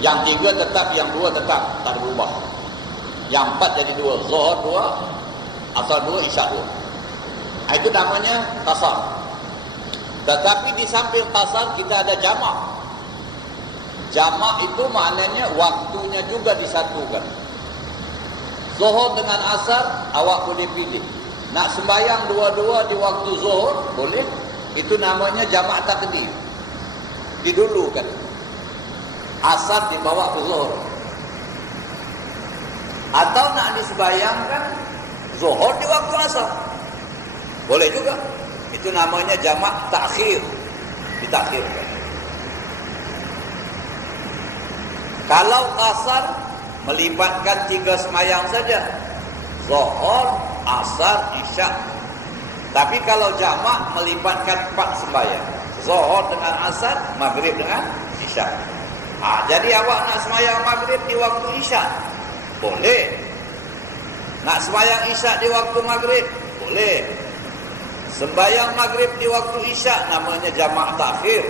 Yang 3 tetap, yang 2 tetap, tak berubah. Yang 4 jadi 2, Zuhur 2, Asar 2, Isyak 2. Itu namanya kasar. Tetapi di samping kasar kita ada jamak. Jamak itu maknanya waktunya juga disatukan. Zuhur dengan Asar awak boleh pilih. Nak sembahyang dua-dua di waktu Zuhur boleh. Itu namanya jamak takdim. Didulukan. Asar dibawa ke Zuhur. Atau nak disembayangkan Zuhur di waktu Asar. Boleh juga. Itu namanya jamak takhir. Ditakhirkan. Kalau kasar melibatkan 3 sembahyang saja. Zuhur, Asar, Isyak. Tapi kalau jamak melibatkan 4 sembahyang. Zuhur dengan Asar, Maghrib dengan Isyak. Jadi awak nak sembahyang Maghrib di waktu Isyak, boleh. Nak sembahyang Isyak di waktu Maghrib, boleh. Sembahyang Maghrib di waktu Isyak namanya jamak takhir.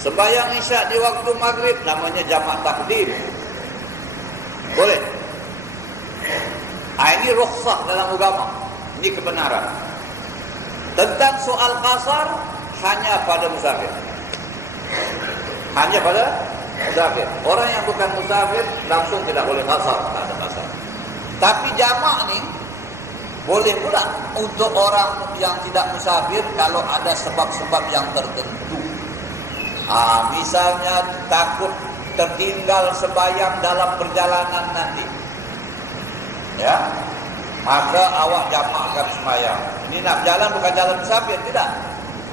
Sembahyang Isyak di waktu Maghrib namanya jamak takdim. Boleh. Ini rukhsah dalam agama. Ini kebenaran. Tentang soal kasar hanya pada musafir. Hanya pada musafir. Orang yang bukan musafir langsung tidak boleh kasar, tak ada kasar. Tapi jamak ni boleh pula untuk orang yang tidak musafir kalau ada sebab-sebab yang tertentu. Misalnya takut tertinggal sembahyang dalam perjalanan nanti. Ya. Maka awak jamakkan sembahyang. Ini nak jalan bukan jalan musafir, tidak.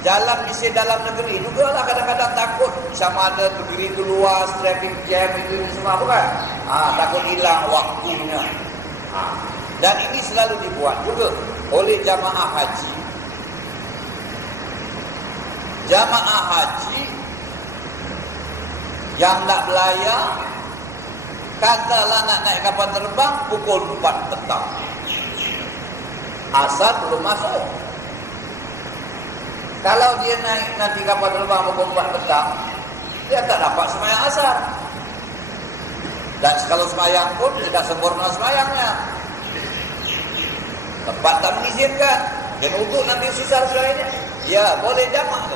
Jalan mesti dalam negeri juga lah, kadang-kadang takut sama ada begitu luas, traffic jam itu semua, bukan? Takut hilang waktunya. Dan ini selalu dibuat juga oleh jamaah haji. Jamaah haji yang nak belayar, katalah nak naik kapal terbang pukul 4 petang. Asar belum masuk. Kalau dia naik nanti kapal terbang pukul 4 petang, dia tak dapat sembahyang asar. Dan kalau sembahyang pun tidak sempurna sembahyangnya. Tempat tak mengizinkan. Dan untuk nanti susah selainnya. Ya, boleh jamak.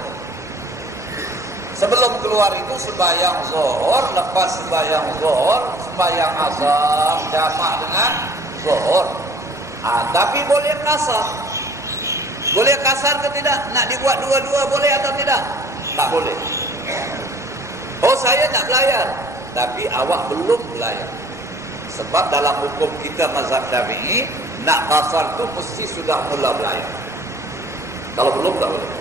Sebelum keluar itu sembahyang zuhur, lepas sembahyang zuhur, sembahyang asar, jamak dengan zuhur. Tapi boleh kasar. Boleh kasar ke tidak? Nak dibuat dua-dua boleh atau tidak? Tak boleh. Saya nak belayar. Tapi awak belum belayar. Sebab dalam hukum kita mazhab Syafi'i, nak kasar tu mesti sudah mula belayar. Kalau belum tak boleh.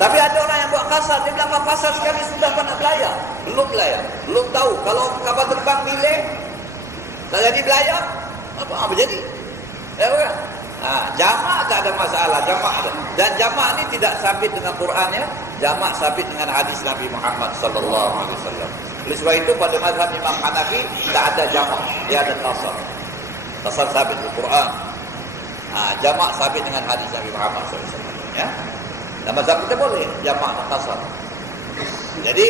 Tapi ada orang yang buat kasar. Dia bilang kasar sekali sudah nak belayar. Belum belayar. Belum tahu. Kalau kapal terbang delay, tak jadi belayar, apa jadi? Ya kan? Jamak tak ada masalah, jamak ada. Dan jamak ni tidak sabit dengan Quran ya. Jamak sabit dengan hadis Nabi Muhammad sallallahu alaihi wasallam. Oleh sebab itu pada mazhab Imam Hanafi tak ada jamak, dia ada qasar. Qasar sabit di Quran. Jamak sabit dengan hadis Nabi Muhammad SAW. Ya. Dan mazhab kita boleh jamak dan qasar. Jadi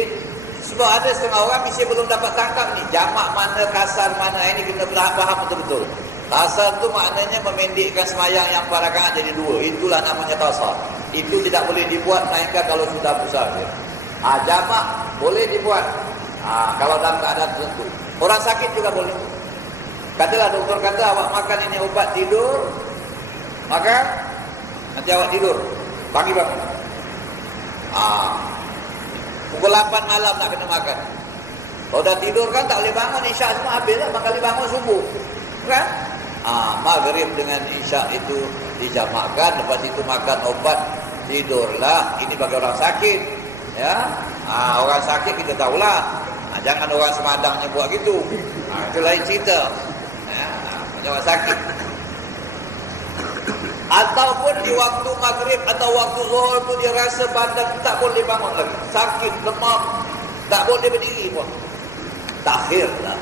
sebab ada setengah orang mesti belum dapat tangkap ni, jamak mana, kasar mana, ini kena faham betul-betul. Qasar tu maknanya memendekkan semayang yang 4 rakaat jadi 2. Itulah namanya qasar. Itu tidak boleh dibuat melainkan kalau sudah besar dia. Jamak boleh dibuat kalau dalam keadaan tertentu. Orang sakit juga boleh. Katalah doktor kata awak makan ini obat tidur, maka nanti awak tidur pagi bangun. Pukul 8 malam nak kena makan. Kalau dah tidur kan tak boleh bangun, isyak semua habis lah. Maka bangun subuh kan? Maghrib dengan isyak itu dijamakkan. Lepas itu makan obat, tidurlah. Ini bagi orang sakit, ya. Orang sakit kita tahulah. Jangan orang semadangnya buat gitu. Itu lain cerita, ya. Orang sakit. Ataupun di waktu maghrib atau waktu zuhur tu dia rasa badan tak boleh bangun lagi, sakit, lemah, tak boleh berdiri pun, takhir lah.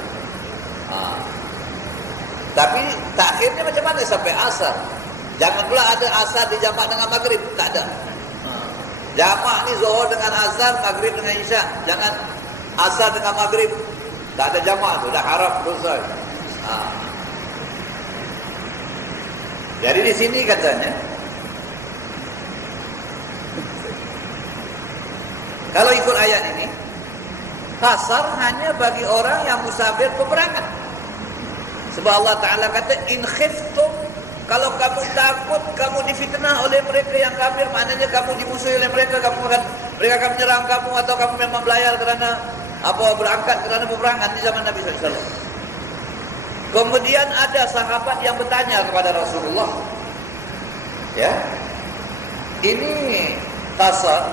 Tapi takhirnya macam mana sampai asar? Jangan pula ada asar dijamak dengan maghrib, tak ada. Jamak ni zuhur dengan asar, maghrib dengan isyak. Jangan asar dengan maghrib, tak ada jamak tu, dah haram dosa. Jadi di sini katanya, kalau ikut ayat ini, qasar hanya bagi orang yang musafir peperangan. Sebab Allah Ta'ala kata, in khiftum, kalau kamu takut, kamu difitnah oleh mereka yang kafir, maknanya kamu dimusuhi oleh mereka, mereka akan menyerang kamu, atau kamu memang belayar kerana berangkat kerana peperangan di zaman Nabi SAW. Kemudian ada sahabat yang bertanya kepada Rasulullah, ya, ini qasar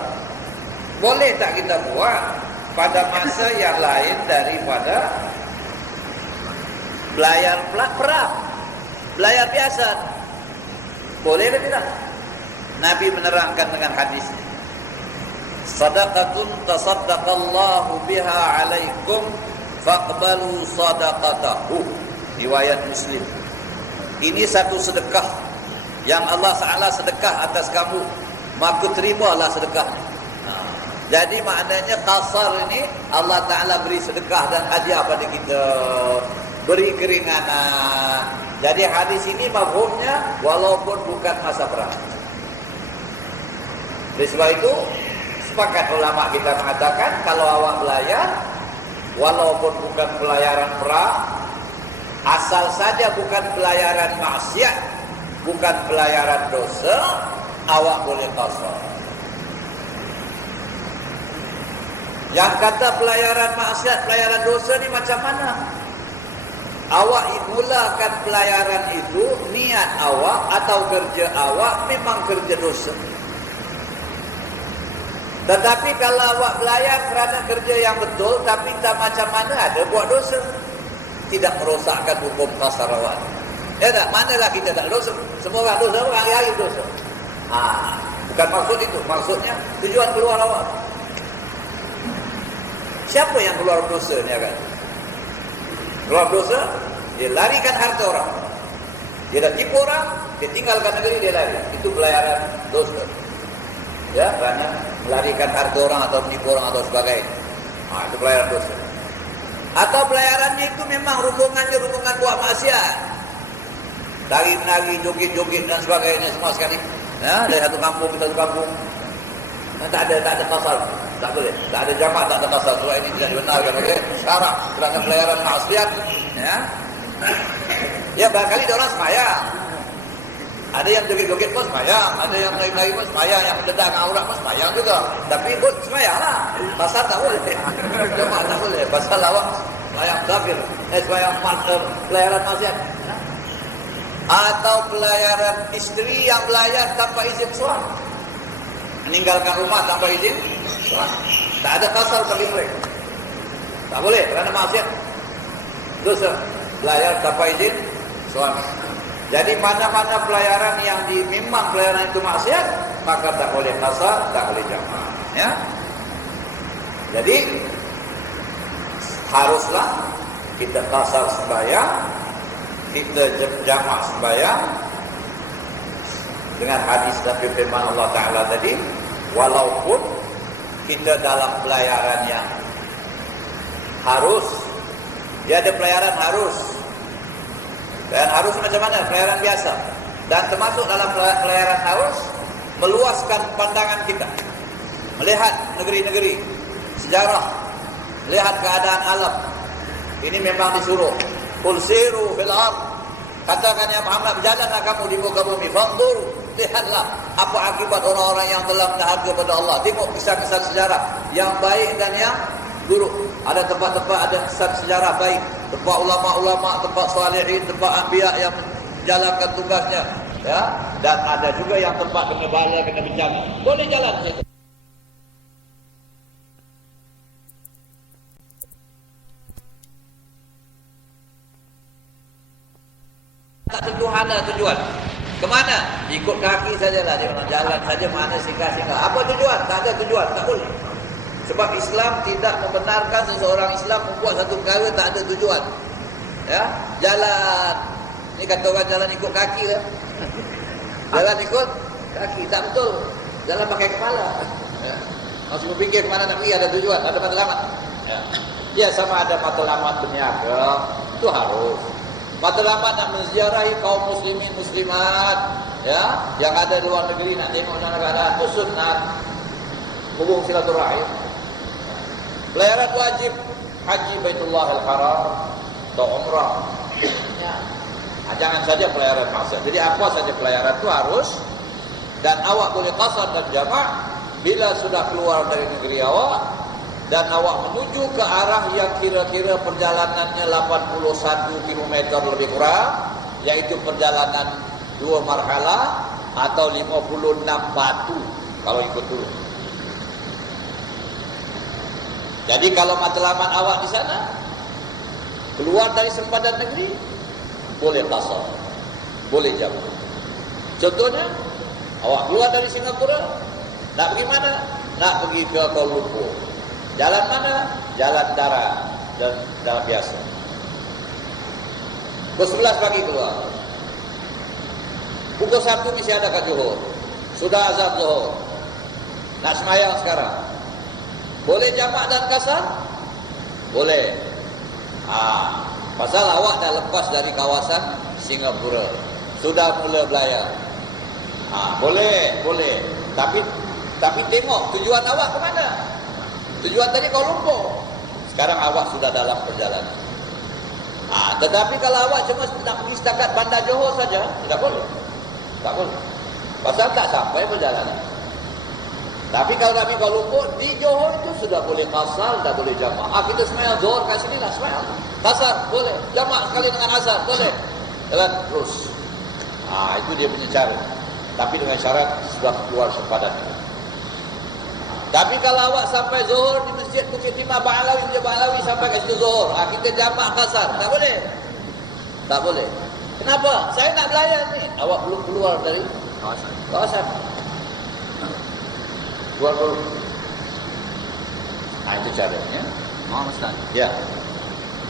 boleh tak kita buat pada masa yang lain daripada belayar perang, belayar biasa? Boleh atau tidak? Nabi menerangkan dengan hadis, sadaqatun tasaddaqallahu biha alaikum faqbalu sadaqatahu. Riwayat Muslim. Ini satu sedekah yang Allah Ta'ala sedekah atas kamu, maka terimalah sedekah. Jadi maknanya qasar ini Allah Ta'ala beri sedekah dan hadiah pada kita, beri keringanan. Jadi hadis ini mafhumnya walaupun bukan masa perang. Oleh sebab itu sepakat ulama kita mengatakan kalau awak belayar walaupun bukan pelayaran perang, asal saja bukan pelayaran maksiat, bukan pelayaran dosa, awak boleh qasar. Yang kata pelayaran maksiat, pelayaran dosa ni macam mana? Awak mulakan pelayaran itu, niat awak atau kerja awak memang kerja dosa. Tetapi kalau awak belayar kerana kerja yang betul, tapi tak macam mana ada buat dosa, tidak merosakkan hukum qasar awak. Ya tak? Manalah kita tak dosa. Semua orang dosa, orang hari dosa. Bukan maksud itu. Maksudnya tujuan keluar awak. Siapa yang keluar dosa ni akan? Keluar dosa, dia larikan harta orang. Dia dah tipu orang, dia tinggalkan negeri, dia lari. Itu pelayaran dosa. Ya, kerana melarikan harta orang atau menipu orang atau sebagainya. Itu pelayaran dosa. Atau pelayarannya itu memang hubungannya hubungan buat maksiat, tari-menari, joget-joget dan sebagainya semua sekali. Ya, dari satu kampung ke satu kampung. Tak ada qasar, tak boleh. Tak ada jamak, tak ada qasar. Surah ini tidak dibenarkan oleh syarak kerana pelayaran maksiat. Ya, barangkali ada orang semayang. Ada yang joget-joget pun semayang, ada yang menari-menari pun semayang, yang mendedah dengan aurat pun semayang juga. Tapi pun semayang lah. Pasal tak boleh. Jamak tak boleh. Pasal awak semayang kafir. Semayang pelayaran maksiat. Atau pelayaran isteri yang belayar tanpa izin suami. Meninggalkan rumah tanpa izin suami. Tak ada qasar bagi mereka. Tak boleh kerana maksiat. Dosa. Belayar tanpa izin suami. Jadi mana-mana pelayaran yang memang pelayaran itu maksiat, maka tak boleh qasar, tak boleh jamak. Ya. Jadi haruslah kita qasar sembahyang, kita jamak sembahyang dengan hadis dan firman Allah Ta'ala tadi, walaupun kita dalam pelayaran yang harus, dia ada pelayaran harus. Dan harus macam mana? Pelayaran biasa. Dan termasuk dalam pelayaran harus, meluaskan pandangan kita, melihat negeri-negeri, sejarah, melihat keadaan alam. Ini memang disuruh. Qul siru fil ardh. Katakan ya Muhammad, berjalanlah kamu di muka bumi. Fanzur, lihatlah apa akibat orang-orang yang telah mendahaga kepada Allah. Tengok kisah-kisah sejarah yang baik dan yang buruk. Ada tempat-tempat, ada kisah sejarah baik, tempat ulama-ulama, tempat salihin, tempat anbiya yang menjalankan tugasnya, ya. Dan ada juga yang tempat kena bala, kena bencana. Boleh jalan ke situ. Tak tentu ada tujuan. Kemana? Ikut kaki sajalah, dia orang jalan saja mana singgah-singgah. Apa tujuan? Tak ada tujuan, tak boleh. Sebab Islam tidak membenarkan seseorang Islam membuat satu perkara tak ada tujuan. Ya, jalan. Ini kata orang jalan ikut kaki lah. Jalan ikut kaki, tak betul. Jalan pakai kepala. Ya. Maksud berfikir kemana nak pergi ada tujuan, ada matlamat. Ya. Dia sama ada matlamat berniaga, itu harus. Matlamat nak menziarahi kaum muslimin muslimat, ya, yang ada di luar negeri nak tengok negara, itu sunnah. Hubung silaturahim. Pelayaran wajib haji Baitullahil Haram atau umrah. Ya. Jangan saja pelayaran maksa. Jadi apa saja pelayaran itu harus, dan awak boleh qasar dan jamak bila sudah keluar dari negeri awak dan awak menuju ke arah yang kira-kira perjalanannya 81 km lebih kurang, yaitu perjalanan 2 marhalah atau 56 batu kalau ikut dulu. Jadi kalau matlamat awak di sana keluar dari sempadan negeri, boleh qasar, boleh jamak. Contohnya, awak keluar dari Singapura, nak pergi mana? Nak pergi ke Kuala Lumpur. Jalan mana? Jalan darat dan jalan biasa. Pukul 11 pagi keluar. Pukul 1 mesti ada kat Johor. Sudah azan Johor. Nak semayang sekarang. Boleh jamak dan kasar? Boleh. Pasal awak dah lepas dari kawasan Singapura. Sudah mula belayar. Boleh. Tapi tengok tujuan awak ke mana? Tujuan tadi Kuala Lumpur. Sekarang awak sudah dalam perjalanan. Tetapi kalau awak cuma nak pergi setakat bandar Johor saja, tidak boleh. Tak boleh. Pasal tak sampai perjalanan. Tapi kalau nak pergi Kuala Lumpur, di Johor itu sudah boleh qasar, dah boleh jamak. Kita semayang Zohor kat sini lah semayang. Qasar boleh, jamak sekali dengan asar boleh. Jalan terus. Itu dia punya cara. Tapi dengan syarat sudah keluar sempadan. Tapi kalau awak sampai Zohor di Masjid Bukit Timah Ba'alawi, sampai ke situ Zohor, kita jamak qasar, tak boleh. Tak boleh. Kenapa? Saya nak belayar ni. Awak belum keluar dari kawasan. Keluar dulu. Itu caranya. Ustaz. Ya.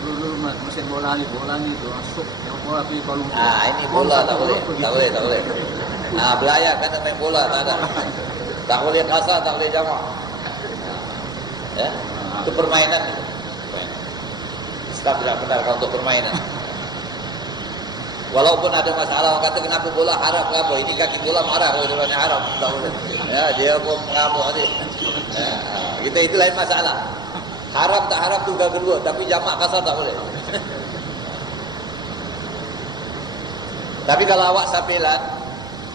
Dulu mesin bola ni tu masuk yang bola pergi Kuala Lumpur. Ini bola tak boleh. Tak boleh. Belayar kata main bola tak ada. Tak boleh kasar, tak boleh jamak. Ya. Itu permainan itu. Islam tidak benar kalau untuk permainan. Walaupun ada masalah, orang kata kenapa bola haram, kenapa? Ini kaki bola marah kalau dia haram, tak boleh. Ya, dia pun mengamuk tadi. Ya, itu lain masalah. Haram tak haram tu dah kedua, tapi jamak kasar tak boleh. Tapi kalau awak sambilan,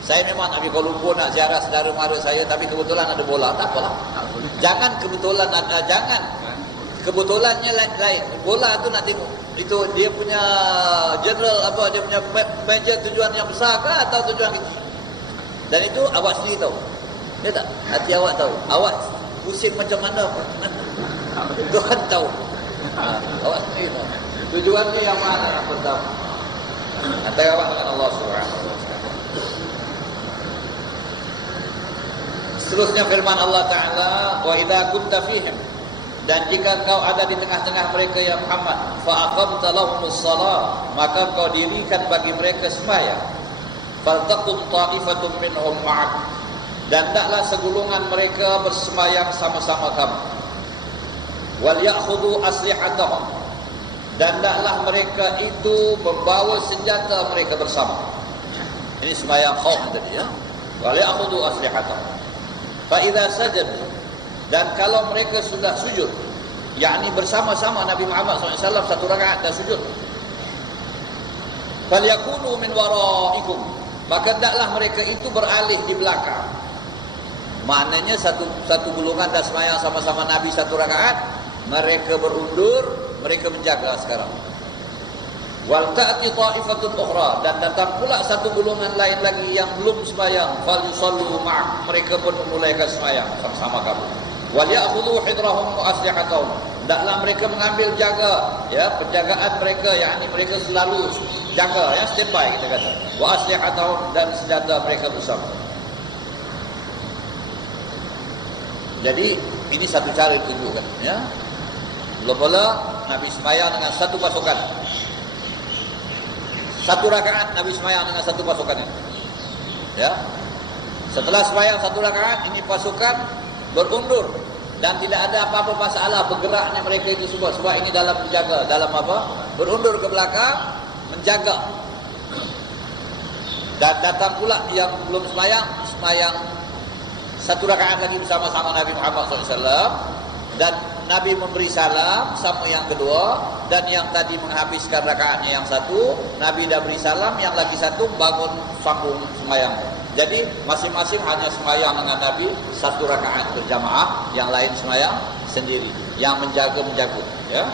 saya memang nak pergi Kuala Lumpur nak ziarah saudara mara saya, tapi kebetulan ada bola, tak apalah. Jangan kebetulan ada, jangan. Kebetulannya lain. Bola tu nak tengok. Itu dia punya general apa, dia punya major tujuan yang besar ke atau tujuan kecil. Dan itu awak sendiri tahu. Ya tak? Hati awak tahu. Awak pusing macam mana pun. Tuhan tahu. Awak sendiri tahu. Tujuannya yang mana yang pertama. Antara awak dengan Allah Subhanahu wa taala. Seterusnya firman Allah Ta'ala, wa idza kunta fihim, dan jika kau ada di tengah-tengah mereka ya Muhammad, fa aqamta lahumus shalah, maka kau dirikan bagi mereka sembahyang. faltaqum ta'ifatun minhum ma'ak, dan hendaklah segulungan mereka bersembahyang sama-sama kamu. Wal ya'khudhu aslihatahum, dan hendaklah mereka itu membawa senjata mereka bersama. Ini sembahyang khauf tadi ya. Wal ya'khudhu aslihatahum. Fa idza sajadu, dan kalau mereka sudah sujud, yakni bersama-sama Nabi Muhammad SAW satu rakaat dah sujud, falyakunu min waraikum, maka hendaklah mereka itu beralih di belakang. Maknanya satu golongan dah sembahyang sama-sama Nabi satu rakaat, mereka berundur, mereka menjaga sekarang. Wal ta'ti ta'ifatun ukhra, dan datang pula satu golongan lain lagi yang belum sembahyang, falyusallu ma'ak, mereka pun memulaikan sembahyang sama-sama kamu. Wal ya'khudhu hidrahum wa aslihatahum, hendaklah mereka mengambil jaga ya penjagaan mereka, yakni mereka selalu jaga ya, standby kita kata. Wa aslihatahum, dan senjata mereka bersama. Jadi ini satu cara ditunjukkan ya. Mula-mula Nabi sembahyang dengan satu pasukan. Satu rakaat Nabi sembahyang dengan satu pasukannya. Ya. Setelah sembahyang satu rakaat, ini pasukan berundur dan tidak ada apa-apa masalah bergeraknya mereka itu semua, sebab ini dalam menjaga, dalam apa? Berundur ke belakang menjaga. Dan datang pula yang belum sembahyang satu rakaat lagi bersama-sama Nabi Muhammad SAW, dan Nabi memberi salam sama yang kedua, dan yang tadi menghabiskan rakaatnya yang satu, Nabi dah beri salam, yang lagi satu bangun sambung sembahyang. Jadi masing-masing hanya sembahyang dengan Nabi satu rakaat berjamaah, yang lain sembahyang sendiri, yang menjaga ya.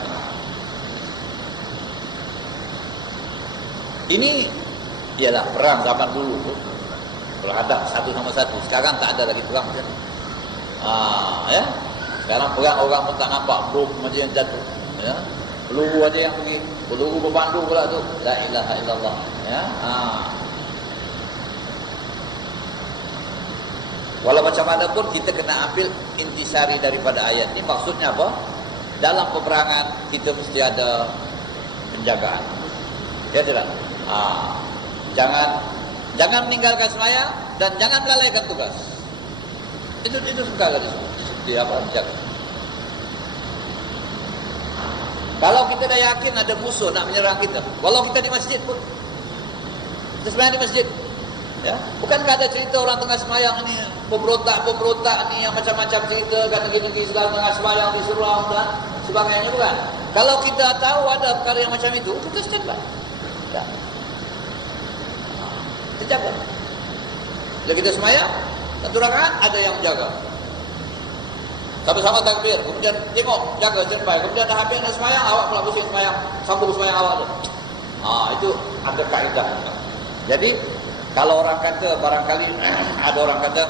Ini ialah perang zaman dulu tu, berhadap satu sama satu. Sekarang tak ada lagi perang macam ni. Ya. Sekarang perang orang pun tak nampak, bom macam yang jatuh ya. Peluru aja yang pergi, peluru berpandu pula tu, la ilaha illallah ya. Walau macam mana pun kita kena ambil intisari daripada ayat ni. Maksudnya apa? Dalam peperangan kita mesti ada penjagaan, ya tidak? Jangan meninggalkan sembahyang dan jangan melalaikan tugas. Itu sekali seperti apa? Menjaga. Kalau kita dah yakin ada musuh nak menyerang kita, walau kita di masjid pun, kita sembahyang di masjid. Ya, bukankah ada cerita orang tengah sembahyang ni pemberontak ni yang macam-macam cerita, kata negeri segala tengah sembahyang diserang dan sebagainya, bukan? Kalau kita tahu ada perkara yang macam itu, kita standby. Ya. Kita jaga. Bila kita sembahyang satu rakaat, ada yang menjaga. Sama-sama takbir, kemudian tengok, jaga standby. Kemudian dah habis nak sembahyang, awak pula pusing sembahyang, sambung sembahyang awak tu. Itu ada kaedah. Jadi kalau orang kata, barangkali ada orang kata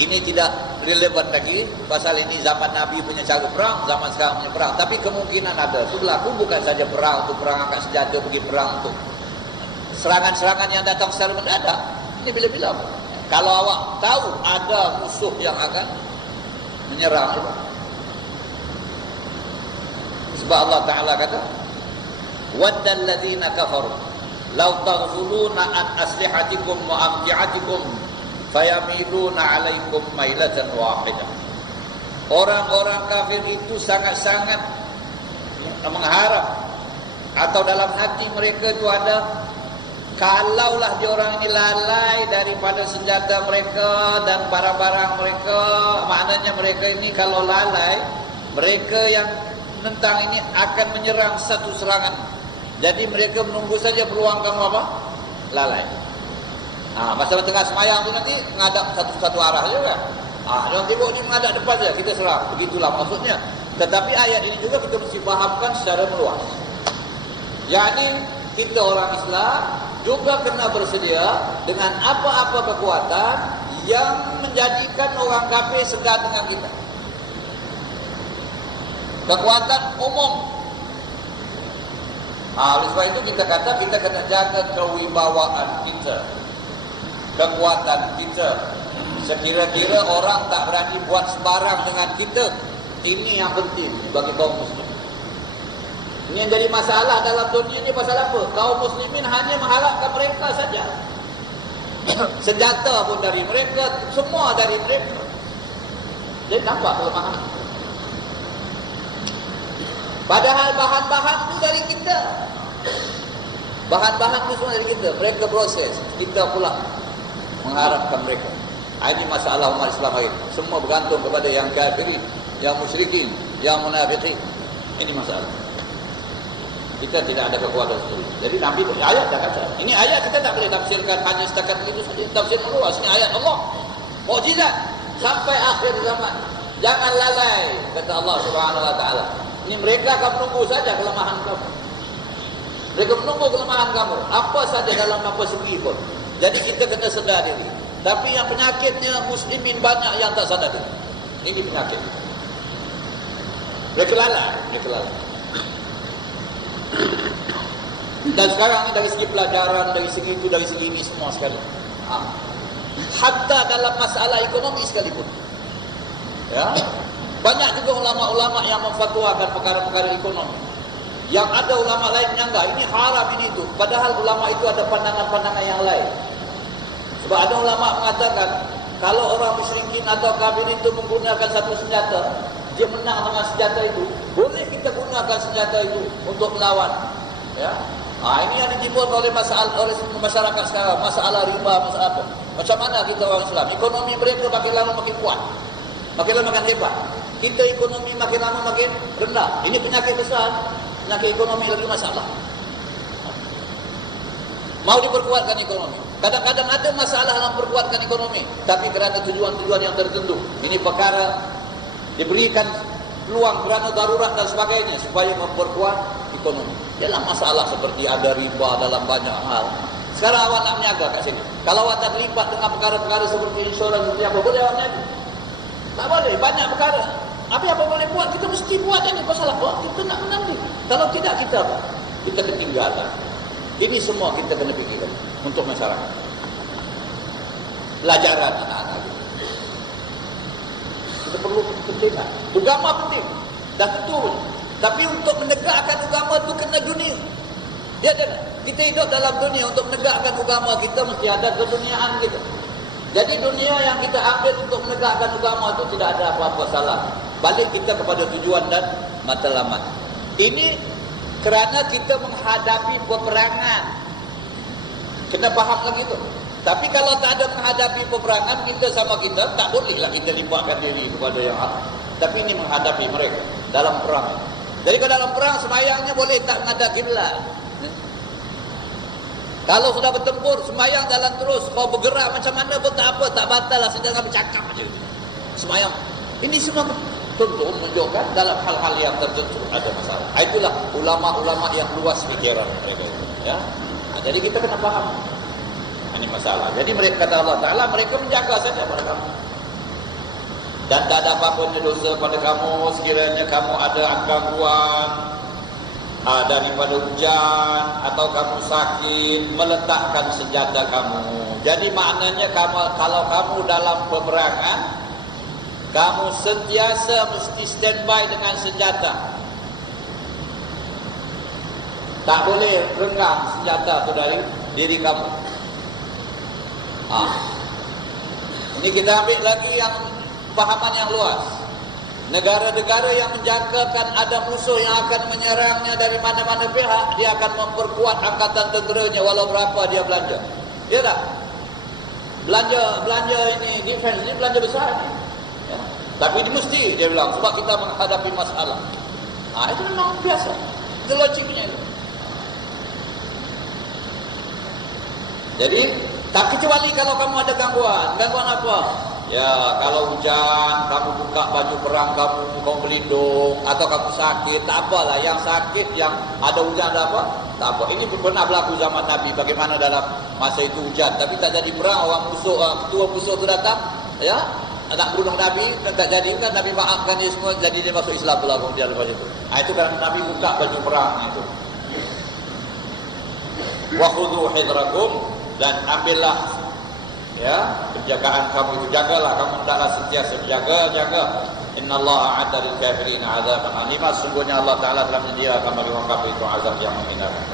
ini tidak relevan lagi, pasal ini zaman Nabi punya cara perang, zaman sekarang punya perang. Tapi kemungkinan ada. Itu berlaku bukan saja perang untuk perang angkat senjata, pergi perang untuk serangan-serangan yang datang secara mendadak. Ini bila-bila. Kalau awak tahu ada musuh yang akan menyerang, sebab Allah Ta'ala kata, waddal ladzina kafaru law taghfuluna an aslihatikum wa amti'atikum fayamiluna 'alaikum mailatan wahidah. Orang-orang kafir itu sangat-sangat mengharap, atau dalam hati mereka itu ada, kalaulah diorang ini lalai daripada senjata mereka dan barang-barang mereka, maknanya mereka ini kalau lalai, mereka yang menentang ini akan menyerang satu serangan. Jadi mereka menunggu saja peluang kamu apa? Lalai. Masa tengah semayang tu nanti menghadap satu arah saja kan? Jangan tengok ni menghadap depan saja, kita serang. Begitulah maksudnya. Tetapi ayat ini juga kita mesti fahamkan secara meluas. Yakni kita orang Islam juga kena bersedia dengan apa-apa kekuatan yang menjadikan orang kafir segan dengan kita. Kekuatan umum. Oleh sebab itu kita kata kita kena jaga kewibawaan kita, kekuatan kita. Sekira-kira orang tak berani buat sembarang dengan kita. Ini yang penting bagi kaum muslim. Ini yang jadi masalah dalam dunia ni pasal apa? Kaum muslimin hanya mengharapkan mereka saja. Senjata pun dari mereka, semua dari mereka. Jadi nampak kelemahan. Padahal bahan-bahan itu dari kita. Bahan-bahan itu semua dari kita. Mereka proses, kita pula mengharapkan mereka. Ini masalah umat Islam hari ini. Semua bergantung kepada yang kafirin, yang musyrikin, yang munafikin. Ini masalah. Kita tidak ada kekuatan sendiri. Jadi Nabi ayat dah kata. Ini ayat kita tak boleh tafsirkan hanya setakat itu saja. Tafsir meluas. Ini ayat Allah. Mukjizat sampai akhir zaman. Jangan lalai, kata Allah Subhanahu wa taala. Ini mereka akan menunggu saja kelemahan kamu. Mereka menunggu kelemahan kamu. Apa saja dalam apa segi pun. Jadi kita kena sedar diri. Tapi yang penyakitnya muslimin banyak yang tak sadar diri. Ini penyakit. Mereka lalai. Dan sekarang dari segi pelajaran, dari segi itu, dari segi ini semua sekali. Hatta dalam masalah ekonomi sekalipun. Ya. Banyak juga ulama-ulama yang memfatwakan perkara-perkara ekonomi. Yang ada ulama lain menyangka ini haram ini itu. Padahal ulama itu ada pandangan-pandangan yang lain. Sebab ada ulama mengatakan kalau orang musyrikin atau kafir itu menggunakan satu senjata, dia menang dengan senjata itu, boleh kita gunakan senjata itu untuk melawan. Ya. Ini yang ditimbulkan oleh masyarakat sekarang, masalah riba, masalah apa. Macam mana kita orang Islam? Ekonomi mereka makin lama makin kuat, makin lama makin hebat. Kita ekonomi makin lama makin rendah. Ini penyakit besar. Penyakit ekonomi lagi masalah. Mau diperkuatkan ekonomi. Kadang-kadang ada masalah dalam perkuatkan ekonomi, tapi kerana tujuan-tujuan yang tertentu. Ini perkara diberikan peluang kerana darurat dan sebagainya supaya memperkuat ekonomi. Ialah masalah seperti ada riba dalam banyak hal. Sekarang awak nak meniaga kat sini. Kalau awak tak terlibat dengan perkara-perkara seperti insurans seperti apa, boleh awak meniaga? Tak boleh, banyak perkara. Apa yang boleh buat, kita mesti buat ini. Pasal apa? Kita nak menang ni. Kalau tidak kita apa? Kita ketinggalan. Ini semua kita kena fikirkan untuk masyarakat. Pelajaran anak-anak. Kita perlu pentingkan. Agama penting. Dah tentu. Tapi untuk menegakkan agama itu kena dunia. Dia ada. Kita hidup dalam dunia untuk menegakkan agama kita mesti ada keduniaan kita. Jadi dunia yang kita ambil untuk menegakkan agama itu tidak ada apa-apa salah. Balik kita kepada tujuan dan matlamat. Ini kerana kita menghadapi peperangan. Kena faham lagi tu. Tapi kalau tak ada menghadapi peperangan, kita sama kita, tak bolehlah kita libatkan diri kepada yang hak. Tapi ini menghadapi mereka dalam perang. Jadi kalau dalam perang, semayangnya boleh tak menghadap kiblat. Kalau sudah bertempur, semayang jalan terus. Kau bergerak macam mana pun tak apa, tak batal lah. Sedang bercakap saja. Semayang. Ini semua tentu menunjukkan dalam hal-hal yang tertentu ada masalah. Itulah ulama-ulama yang luas fikiran mereka. Ya. Jadi kita kena faham. Ini masalah. Jadi mereka kata Allah Ta'ala, mereka menjaga saja pada kamu. Dan tak ada apa-apa dosa pada kamu sekiranya kamu ada gangguan daripada hujan atau kamu sakit, meletakkan senjata kamu. Jadi maknanya kalau kamu dalam peperangan, kamu sentiasa mesti standby dengan senjata. Tak boleh renggang senjata itu dari diri kamu. Ini kita ambil lagi yang fahaman yang luas. Negara-negara yang menjangkakan ada musuh yang akan menyerangnya dari mana-mana pihak, dia akan memperkuat angkatan tenteranya walau berapa dia belanja. Ya tak? Belanja ini defense ini belanja besar ni. Ya. Tapi ini mesti dia bilang sebab kita menghadapi masalah. Itu memang biasa. Itu logiknya itu. Jadi tak kecuali kalau kamu ada gangguan apa? Ya, kalau hujan, kamu buka baju perang kamu berlindung, atau kamu sakit, tak apalah. Yang sakit, yang ada hujan ada apa? Tak apa. Ini pernah berlaku zaman Nabi. Bagaimana dalam masa itu hujan, tapi tak jadi perang. Orang musuh, ketua musuh itu datang, ya, nak bunuh Nabi, tak jadi kan Nabi maafkan dia semua, jadi dia masuk Islam pula kemudian lepas itu. Itu kerana Nabi buka baju perang itu. Wa khudhu hidrakum, dan ambillah ya penjagaan kamu itu, jagalah kamu hendaklah sentiasa jaga. Innallaha a'adda lil kafirin 'adzaban 'alima. Sungguhnya Allah Taala telah menyediakan bagi orang kafir itu azab yang menghinakan.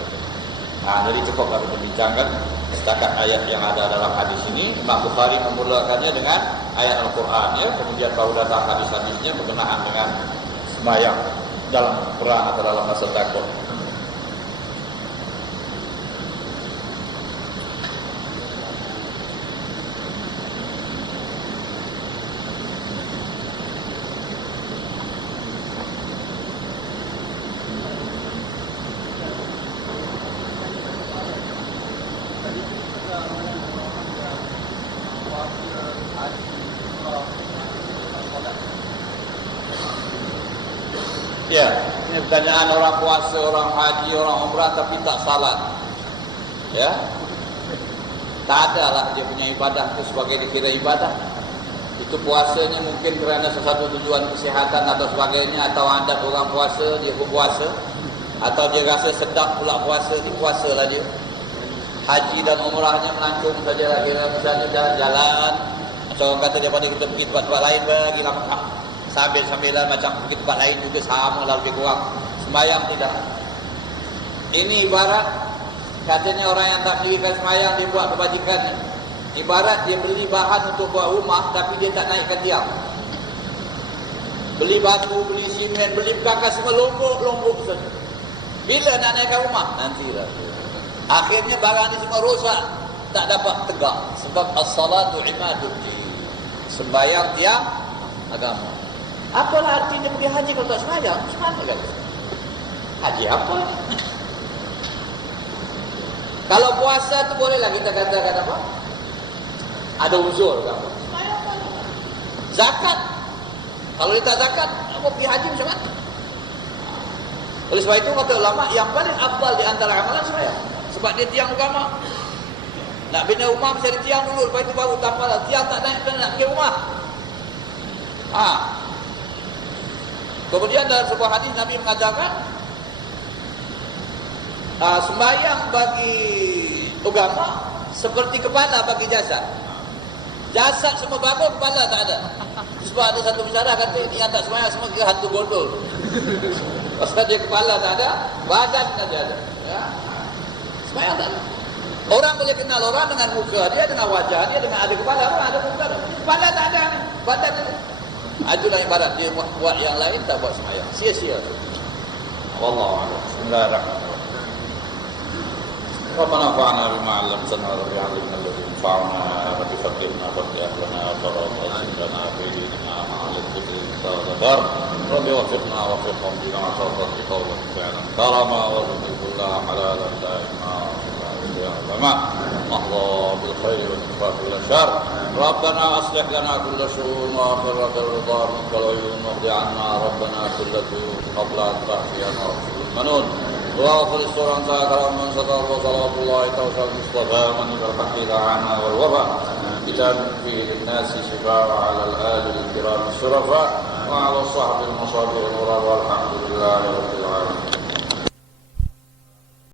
Nah, jadi cukup kami membincangkan setakat ayat yang ada dalam hadis ini. Imam Bukhari memulakannya dengan ayat Al-Quran, ya, kemudian baru datang hadis-hadisnya berkenaan dengan sembahyang dalam perang atau dalam masa takut. Ya, ini pertanyaan orang puasa, orang haji, orang umrah tapi tak salat. Ya, tak ada lah dia punya ibadah itu sebagai dikira ibadah. Itu puasanya mungkin kerana sesuatu tujuan kesihatan atau sebagainya, atau ada orang puasa dia berpuasa, atau dia rasa sedap pula puasa, dia puasa lah dia. Haji dan umrahnya melancong saja lah, kira misalnya jalan-jalan. Macam orang kata daripada kita pergi tempat-tempat lain bagi lama. Sambil-sambilan macam pergi tempat lain juga sama lah lebih kurang. Sembahyang tidak. Ini ibarat katanya orang yang tak mendirikan sembahyang dia buat kebajikan. Ibarat dia beli bahan untuk buat rumah tapi dia tak naikkan tiang. Beli batu, beli simen, beli perkakas semua lombok saja. Bila nak naikkan rumah? Nantilah. Akhirnya barang ni semua rosak, tak dapat tegak. Sebab as-salatu imaduddin. Sembahyang tiang agama. Apalah artinya pergi haji kalau tak sembahyang? Semana kan? Haji apa? Kalau puasa tu bolehlah kita katakan apa? Ada uzur ke apa? Zakat. Kalau dia tak zakat, apa pergi haji macam mana? Oleh sebab itu kata ulama yang paling afdal di antara amalan sembahyang. Sebab dia tiang agama. Nak bina rumah mesti ada tiang dulu, lepas itu baru tambah lah. Tiang tak naik kena nak pergi rumah. Kemudian dalam sebuah hadis Nabi mengatakan sembahyang bagi agama seperti kepala bagi jasad. Jasad semua bangun, kepala tak ada. Sebab ada satu bicara kata yang tak sembahyang semua kira hantu gondol. Pasal dia kepala tak ada, badan saja ada. Ya. Sembahyang tak ada. Orang boleh kenal orang dengan muka dia, dengan wajah dia, dengan ada kepala, orang ada muka. Kepala tak ada, badan ada. Itulah ibarat dia buat yang lain tak buat sembahyang. Sia-sia tu. Wallahu a'lam. Bismillahirrahmanirrahim. Rabbana fa'na bima 'allamtana wa 'allimna alladhi yanfa'una wa tafaqihna wa ahlana wa rabbana fi dinina ma'al dhikri wa rabbi wafiqna wa fiqhum bima tawfiq qawlan fi'lan karama wa rizqna halalan da'ima وما الله بالخير والإنفاق والشر ربنا أصلح لنا كل شؤون وآخرة الرضا منك العيون واقض عنا ربنا كل دون قبل أن تأتينا رسول المنون واغفر السورة ساكرا من ستر وصلاة الله توفى المصطفى من بالحق دعانا والوفا كتاب فيه للناس شفاء على الآل الكرام الشرفاء وعلى الصحب المصابيح والحمد لله رب العالمين.